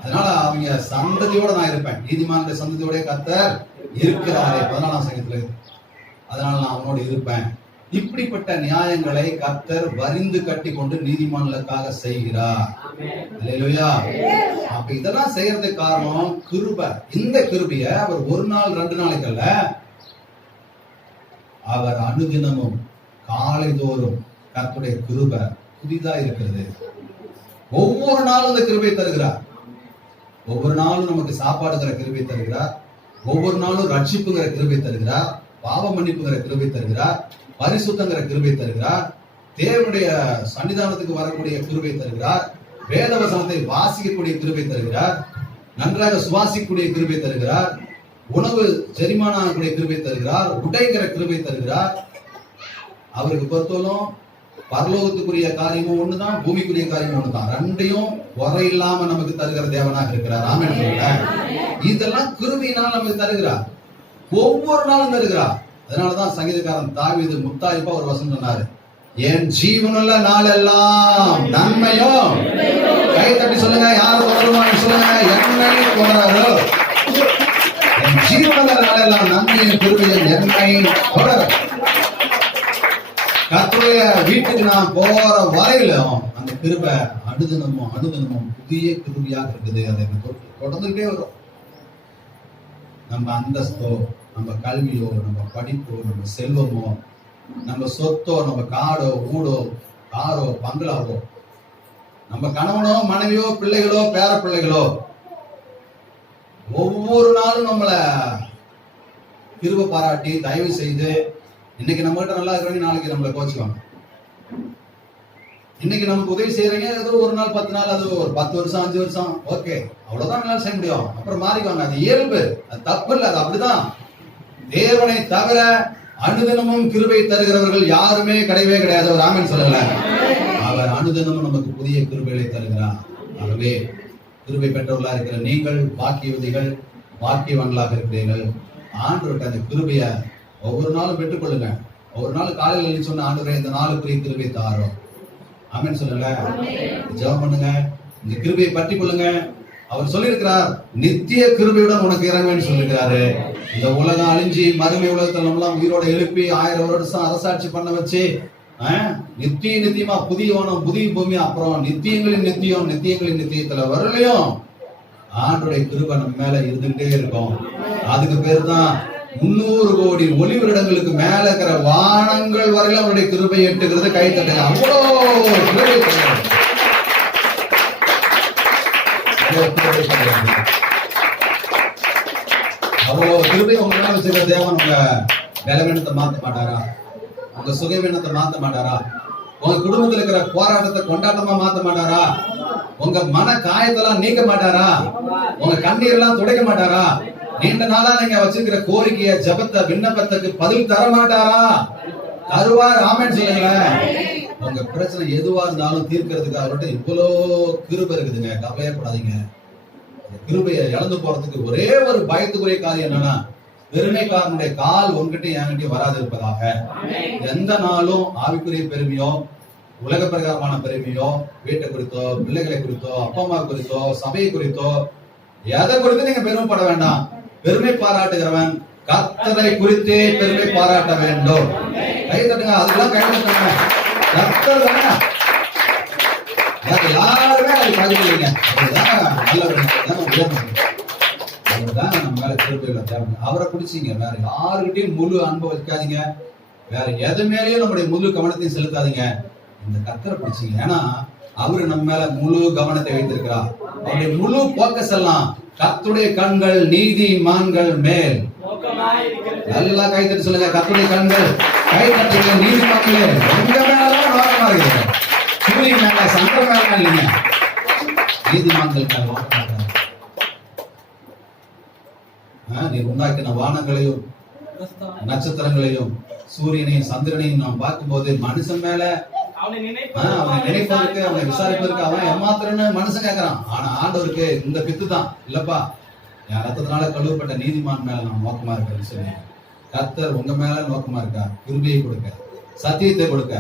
அதனால அவங்க சந்ததியோட நான் இருப்பேன். நீதிமானுடைய சந்ததியோட கர்த்தர் இருக்கிறாரே 14ஆம் சங்கத்துல, அதனால நான் அவனோட இருப்பேன். இப்படிப்பட்ட நியாயங்களை கர்த்தர் வரிந்து கட்டி கொண்டு நீதிமான்களுக்காக செய்கிறார். அல்லேலூயா. அப்ப இதெல்லாம் செய்யறதுக்கு காரணம் கிருபை. இந்த கிருபைய அவர் ஒரு நாள் 2 நாளைக்கு அல்ல, அவர் அனுதினமும் காலைதோறும் கர்த்தருடைய கிருபை புதிதா இருக்கிறது. ஒவ்வொரு நாளும் இந்த கிருபை தருகிறார். ஒவ்வொரு நாளும் நமக்கு சாப்பாடுங்கிற கிருபை தருகிறார். ஒவ்வொரு நாளும் ரட்சிப்புங்கிற கிருபை தருகிறார். பாவ மன்னிப்புங்கிற கிருபை தருகிறார். பரிசுத்தங்கிற கிருபை தருகிறார். தேவனுடைய சன்னிதானத்துக்கு வரக்கூடிய கிருபை தருகிறார். வேத வசனத்தை வாசிக்கக்கூடிய கிருபை தருகிறார். நன்றாக சுவாசிக்கக்கூடிய கிருபை தருகிறார். உணவு செரிமானம் ஆகக்கூடிய கிருபை தருகிறார். உடைங்கிற கிருபை தருகிறார். அவருக்கு பொறுத்தவரைக்கும் பரலோகத்துக்குரிய காரியமும் ஒண்ணுதான், பூமிக்குரிய காரியமும் ஒண்ணுதான். ரெண்டையும் குறை இல்லாம நமக்கு தருகிற தேவனாக இருக்கிறார். ஆமென் சொல்லுங்க. இதெல்லாம் கிருபையினால் நமக்கு தருகிறார். ஒவ்வொரு நாளும் தருகிறார். அதனாலதான் சங்கீதக்காரன் தாவீது முத்தாய்ப்பா ஒரு வசனம் சொன்னாரு, என் ஜீவனுள்ள நாளெல்லாம் நன்மையும். கை தட்டி சொல்லுங்க, யாரும் தொடருமான்னு சொல்லுங்க. என்னை தொடரோ, என் ஜீவனுள்ள நாளெல்லாம் நன்மையும் கிருபையும் என்னை தொடர. கர்த்தருடைய வீட்டுக்கு நான் போற வரையிலும் அந்த கிருபை அனுதினமும் புதிய கிருபையாக இருக்குது. அதை தொடர்ந்துகிட்டே வரும். நம்ம அந்தஸ்தோ, நம்ம கல்வியோ, நம்ம படிப்போ, நம்ம செல்வமோ, நம்ம சொத்தோ, நம்ம காடோ, ஊடோ, காரோ, பங்களாவோ, நம்ம கணவனோ, மனைவியோ, பிள்ளைகளோ, பேர பிள்ளைகளோ, ஒவ்வொரு நாளும் நம்மள கிருபை பாராட்டி தயவு செய்து, இன்னைக்கு நம்ம கிட்ட நல்லா இருக்கிறவங்க நாளைக்கு நம்மளை கோச்சுவாங்க. இன்னைக்கு நமக்கு உதவி செய்யறீங்க, ஏதோ ஒரு நாள் 10 நாள், அது ஒரு 10 வருஷம் 5 வருஷம், ஓகே, அவ்வளவுதான் என்னால செய்ய முடியும். அப்புறம் மாறிக்குவாங்க. அது இயல்பு, அது தப்பு இல்லை, அது அப்படிதான். தேவனை தவிர அனுதினமும் கிருபை தருகிறவர்கள் யாருமே கிடையவே கிடையாது. ஒரு ஆமென் சொல்லுங்க. அவர் அனுதினமும் நமக்கு புதிய கிருபைகளை தருகிறார். ஆகவே கிருபை பெற்றவர்களா இருக்கிற நீங்கள் பாக்கியவதிகள், பாக்கியவான்களாக இருக்கிறீர்கள். ஆண்டவர்கிட்ட அந்த கிருபையை ஒவ்வொரு நாளும் பெற்றுக்கொள்ளுங்க. ஒவ்வொரு நாள் காலையில் சொன்ன ஆண்டவரே இந்த நாளுக்குரிய கிருபை தாரோம். ஆமென் சொல்லுங்க. ஜெபம் பண்ணுங்க, இந்த கிருபையை பற்றி கொள்ளுங்க. அவர் சொல்லியிருக்கிறார், நித்திய கிருபையுடன் உனக்கு இறங்குவேன்னு சொல்லிருக்கிறாரு. இந்த உலகம் அழிஞ்சி மறுமை உலகத்துல நம்மளாம் உயிரோட எழுப்பி 1000 வருஷம் அரசாட்சி பண்ண வச்சு நித்தியமா புதிய வானம் புதிய பூமி, அப்புறம் நித்தியங்களின் நித்தியத்துல வரலையும் ஆண்டோடைய கிருபை நம்ம மேல இருந்துகிட்டே இருக்கும். அதுக்கு பேர் தான் 300 கோடி ஒளிவரிடங்களுக்கு மேல இருக்கிற வானங்கள் வரையில அவருடைய கிருபை எட்டுகிறது. கை தட்டுங்க. அவ்வளோ அவ்வளோ கிருபை உங்க மேல வச்சிருக்கிற தேவன் உங்க பலவீனத்தை மாத்த மாட்டாரா? உங்க சுகவீனத்தை மாத்த மாட்டாரா? உங்க குடும்பத்தில் இருக்கிற போராட்டத்தை கொண்டாட்டமா மாத்த மாட்டாரா? உங்க மன காயத்தெல்லாம் நீக்க மாட்டாரா? உங்க கண்ணீரெல்லாம் துடைக்க மாட்டாரா? நீண்ட நாளா நீங்க வச்சிருக்கிற கோரிக்கைய ஜபத்தை விண்ணப்பத்துக்கு பதில் தர மாட்டாரா? தருவார். ஆமென் சொல்லுங்களேன். உங்க பிரச்சனை எதுவா இருந்தாலும் தீர்க்கிறதுக்கு அவர்கிட்ட இவ்வளோ கிருபை இருக்குதுங்க. கவலையப்படாதீங்க. கிருபையை இழந்து போறதுக்கு ஒரே ஒரு பயத்துக்குரிய காரியம் என்னன்னா, பெருமைக்காரனுடைய கால் உங்ககிட்ட என்கிட்ட வராது இருப்பதாக. எந்த நாளும் ஆவிக்குரிய பெருமையோ, உலக பிரகாரமான பெருமையோ, வீட்டை குறித்தோ, பிள்ளைகளை குறித்தோ, அப்பா அம்மா குறித்தோ, சபையை குறித்தோ, எதை குறித்து நீங்க பெருமைப்பட வேண்டாம். பெருமை பாராட்டுகிறவன் கர்த்தரை குறித்தே பெருமை பாராட்ட வேண்டும். கை தட்டுங்க. அதெல்லாம் கை தட்டுங்க. கர்த்தர் யாருமே அதை பாதிக்கலைங்க. அவரை பிடிச்சிங்க. வேற யாருக்கிட்டையும் முழு அன்பை வைக்காதீங்க. வேற எது மேலேயும் நம்முடைய முழு கவனத்தையும் செலுத்தாதீங்க. இந்த கர்த்தரை பிடிச்சிங்க. ஏன்னா அவரு நம்ம மேல முழு கவனத்தை வைத்திருக்கிறார். அவருடைய முழு போக்கஸ் எல்லாம் கர்த்தருடைய கண்கள் நீதிமான்கள் மேல். நோக்கமாயிருக்கிறது. நல்லா கை தட்டி சொல்லுங்க, கர்த்தருடைய கண்கள். கை தட்டுங்க, நீதிமான்களே உங்க மேலதான் நோக்கமா இருக்கிறது. சூரியன் மேல சந்திரன் மேல இல்லைங்க, நீதிமான்கள் மேல நோக்கமா இருக்கிறார். நீ உண்டாக்கின வானங்களையும் நட்சத்திரங்களையும் சூரியனையும் சந்திரனையும் நாம் பார்க்கும்போது மனுஷன் மேல அவனை நினைப்பதற்கு, அவனை விசாரிப்பதற்கு அவன் ஏமாத்திரன்னு மனுஷன் கேட்கறான். ஆனா ஆண்டவருக்கு இந்த பித்து தான் இல்லப்பா, என் ரத்தத்தினால கழுவப்பட்ட நீதிமான் மேல நான் நோக்கமா இருக்கேன்னு சொல்லி கர்த்தர் உங்க மேல நோக்கமா இருக்கா. கிருபையை கொடுக்க, சத்தியத்தை கொடுக்க,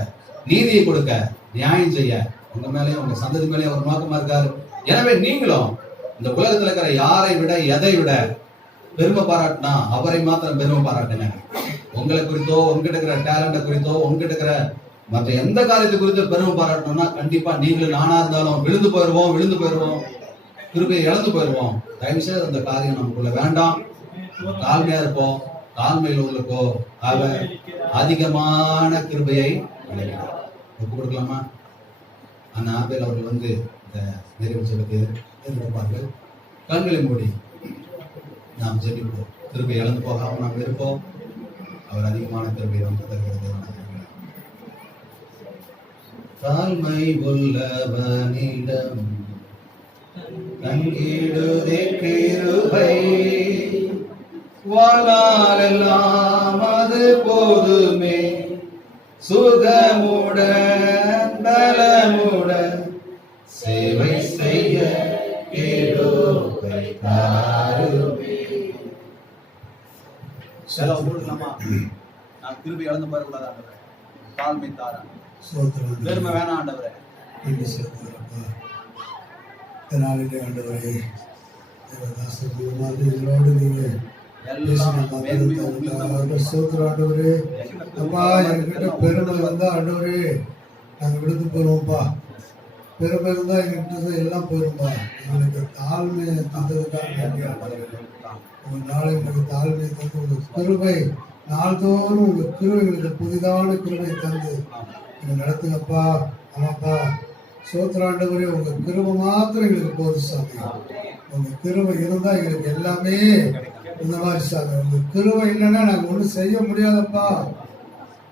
நீதியை கொடுக்க, நியாயம் செய்ய உங்க மேலேயும் உங்க சந்ததி மேலேயும் அவர் நோக்கமா இருக்காரு. எனவே நீங்களும் இந்த உலகத்துல இருக்கிற யாரை விட எதை விட பெருமை பாராட்டினா அவரை மாத்திரம் பெருமை பாராட்டுங்க. உங்களை குறித்தோ, உங்ககிட்ட இருக்கிற டேலண்ட குறித்தோ, உங்ககிட்ட இருக்கிற மற்ற எந்த காரியத்தை குறித்து பெருமை பாராட்டணும்னா கண்டிப்பா நீங்களும் நானா இருந்தாலும் விழுந்து போயிருவோம், கிருபையை இழந்து போயிருவோம். தயவுசெய்து அந்த காரியம் நமக்குள்ள வேண்டாம். தாழ்மையா இருப்போம். தாழ்மையில் உள்ளக்கோ அவர் அதிகமான கிருபையை அளிக்கிறார். ஒப்பு கொடுக்கலாமா? ஆனா ஆபேல் அவர்கள் இந்த நிறைவு ஜெபத்தை எதிர்பார்ப்பார்கள். கண்களை மூடி நாம் ஜெபிப்போம். கிருபை இழந்து போகாம நாம் இருப்போம். அவர் அதிகமான கிருபையை வந்து தருகிறது. தாழ்மை உள்ளவனிடம் கண்கிடுதே கிருபை, வாழ்நாளெல்லாம் அது போதுமே, சுகமுடன் பலமுடன் சேவை செய்ய கிருபை தாருமே. நான் கிருபை இழந்து போயிடக்கூடாது ஆண்டவரே. தாழ்மை தாரேன், பெருமை வேணாம் ஆண்டவரே. நாளிலே ஆண்டவரே, இதனோடு நீங்க ஆண்டவரே, அப்பா என்கிட்ட பெருமை வந்தா ஆண்டவரே நாங்க விடுத்து போயிருவோம்ப்பா. பெருமை இருந்தா எங்கிட்ட எல்லாம் போயிரும்பா. எங்களுக்கு தாழ்மையை தந்ததுக்காக நன்றி ஆண்டவரே. உங்க நாளை எங்களுக்கு தாழ்மையை தந்து உங்க கிருபை நாள்தோறும் உங்க கிருபைகளுக்கு புதிதான கிருபை தந்து நீங்க நடத்துங்கப்பா. ஆமாப்பா, சோத்திராண்டவரே உங்க கிருபை மாத்திரம் எங்களுக்கு போது சாமி. உங்க கிருபை இருந்தா எங்களுக்கு எல்லாமே இந்த மாதிரி சாமி. உங்க கிருபை இல்லைன்னா நாங்க ஒண்ணும் செய்ய முடியாதப்பா.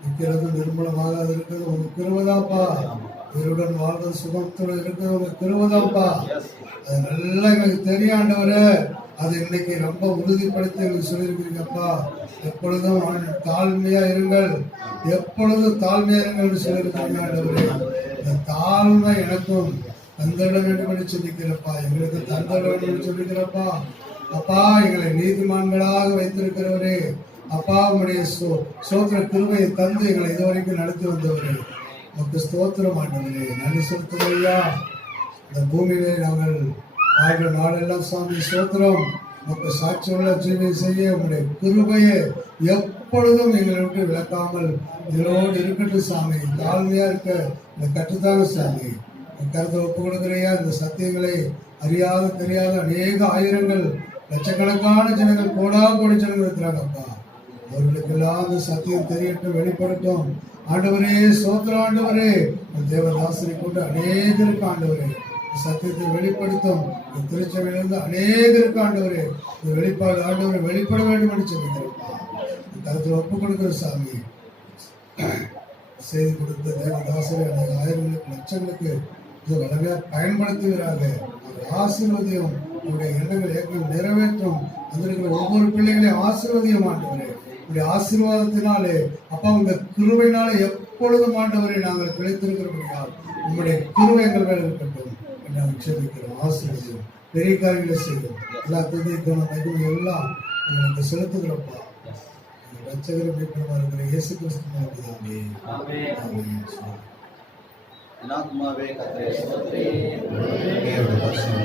நிற்கிறது நிர்மலமாக இருக்கிறது உங்க கிருபைதான்ப்பா. உயிருடன் வாழ்வது சுகத்துடன் இருக்கிறது உங்க கிருபைதான்ப்பா. அது நல்லா எங்களுக்கு தெரியும் ஆண்டவரே. அது இன்னைக்கு ரொம்ப உறுதிப்படுத்தி எங்களுக்கு சொல்லியிருக்கிறீங்கப்பா. எப்பொழுதும் தாழ்மையா இருங்கள், எப்பொழுதும் தாழ்மையா இருங்கள் சொல்லியிருக்கிறீங்க ஆண்டவரே. இந்த தாழ்மை எனக்கும் தந்திட வேண்டும் என்று சொல்லிக்கிறப்பா. எங்களுக்கு தந்திட வேண்டும் என்று சொல்லிக்கிறப்பா. அப்பா எங்களை நீதிமான்களாக வைத்திருக்கிறவரே, அப்பா உங்களுடைய சோத்திர கிருபையை தந்து எங்களை இதுவரைக்கும் நடத்தி வந்தவரே உனக்கு ஸ்தோத்திரம் ஆண்டவரே. நன்றி செலுத்துவையா. இந்த பூமியிலே நாங்கள் வாழ்கிற நாளெல்லாம் சாமி சோத்திரம் உனக்கு சாட்சியுள்ள ஜீவை செய்ய உங்களுடைய கிருபையை எப்பொழுதும் எங்களை விட்டு விளக்காமல் இதோடு இருக்கட்டும் சாமி. தாழ்மையா இருக்க இந்த கற்றுத்தாங்க சாமி. கருத்தை ஒப்பு கொடுக்கிறையா. இந்த சத்தியங்களை அறியாத தெரியாத அநேக ஆயிரங்கள் லட்சக்கணக்கான ஜனங்கள் கோடி ஜனங்கள் இருக்கிறாங்கப்பா. அவர்களுக்கெல்லாம் அந்த சத்தியம் தெரியட்டும், வெளிப்படுத்தும் ஆண்டவரே. சோத்திரம் ஆண்டவரே. தேவதாசரை கொண்டு அநேகருக்கு ஆண்டவரே சத்தியத்தை வெளிப்படுத்தும். திருச்சபையிலிருந்து அநேகருக்கு ஆண்டவரே இந்த வெளிப்பாடு ஆண்டவரை வெளிப்பட வேண்டும் என்று சொல்லிக்கிறப்பா. கருத்தில் ஒப்பு கொடுக்கிற சாமி செய்தி கொடுத்த தேவதாசரை அநேக ஆயிரங்களுக்கு லட்சங்களுக்கு இது வளமையா பயன்படுத்துகிறாங்க. ஆசீர்வதியும் உங்களுடைய எண்ணங்கள் ஏற்கனவே நிறைவேற்றும். வந்திருக்கிற ஒவ்வொரு பிள்ளைகளையும் ஆசீர்வதியும் ஆண்டவரே. உங்களுடைய ஆசீர்வாதத்தினாலே அப்பா உங்க கிருபையினால எப்பொழுதும் ஆண்டவரை நாங்கள் கிடைத்திருக்கிறோம். உங்களுடைய கிருபை எங்கள் மேல் இருக்கட்டும். நாங்கள் செபிக்கிறோம். ஆசீர்வதியும் பெரிய காரியங்களை செய்யும். எல்லா துதிக்கான மகிமை எல்லாம் உங்களுக்கு செலுத்துகிறப்பா. ரட்சகரும் மீட்பருமா இருக்கிற இயேசு கிறிஸ்து நாமத்தினாலே ஆமென். ஆத்மாவே கர்த்தரை ஸ்தோத்திரி,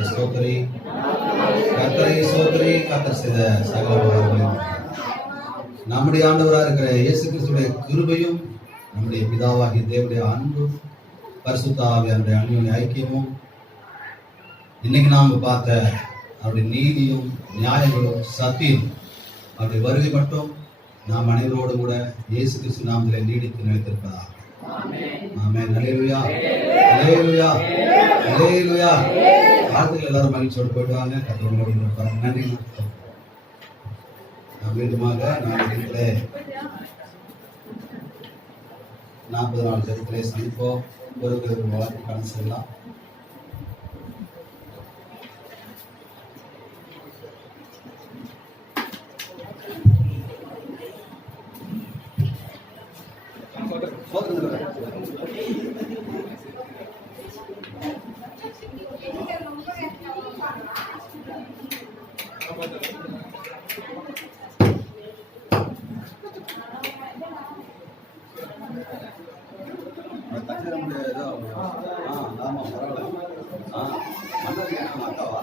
ஸ்தோத்திரி, கர்த்தரை ஸ்தோத்திரி. கர்த்தர் செய்த சகல உபகாரங்களையும் நம்முடைய ஆண்டவராக இருக்கிற இயேசு கிறிஸ்துடைய கிருபையும் நம்முடைய பிதாவாகிய தேவனுடைய அன்பும் பரிசுத்த ஆவியானுடைய அன்பின் ஐக்கியமும் இன்னைக்கு நாம பார்த்த அவருடைய நீதியும் நியாயங்களும் சத்தியம் அவருடைய வருகை மட்டும் நாம் அனைவரோடு கூட இயேசு கிறிஸ்து நாமத்திலே நீடித்து நிலைத்திருப்பதாக. ஆமென். அல்லேலூயா, அல்லேலூயா, அல்லேலூயா. வார்த்தைகள் எல்லாரும் மகிழ்ச்சியோடு போயிட்டு வாங்க. கத்தவங்களோட நன்றி. மீண்டுமாக நான் இருக்கிற 40 நாள் ஜெபத்திலே சந்திப்போம். ஒரு வாழ்க்கைக்கான செல்லலாம். ஆமா பரவாயில்ல. மன்னர் அக்காவா?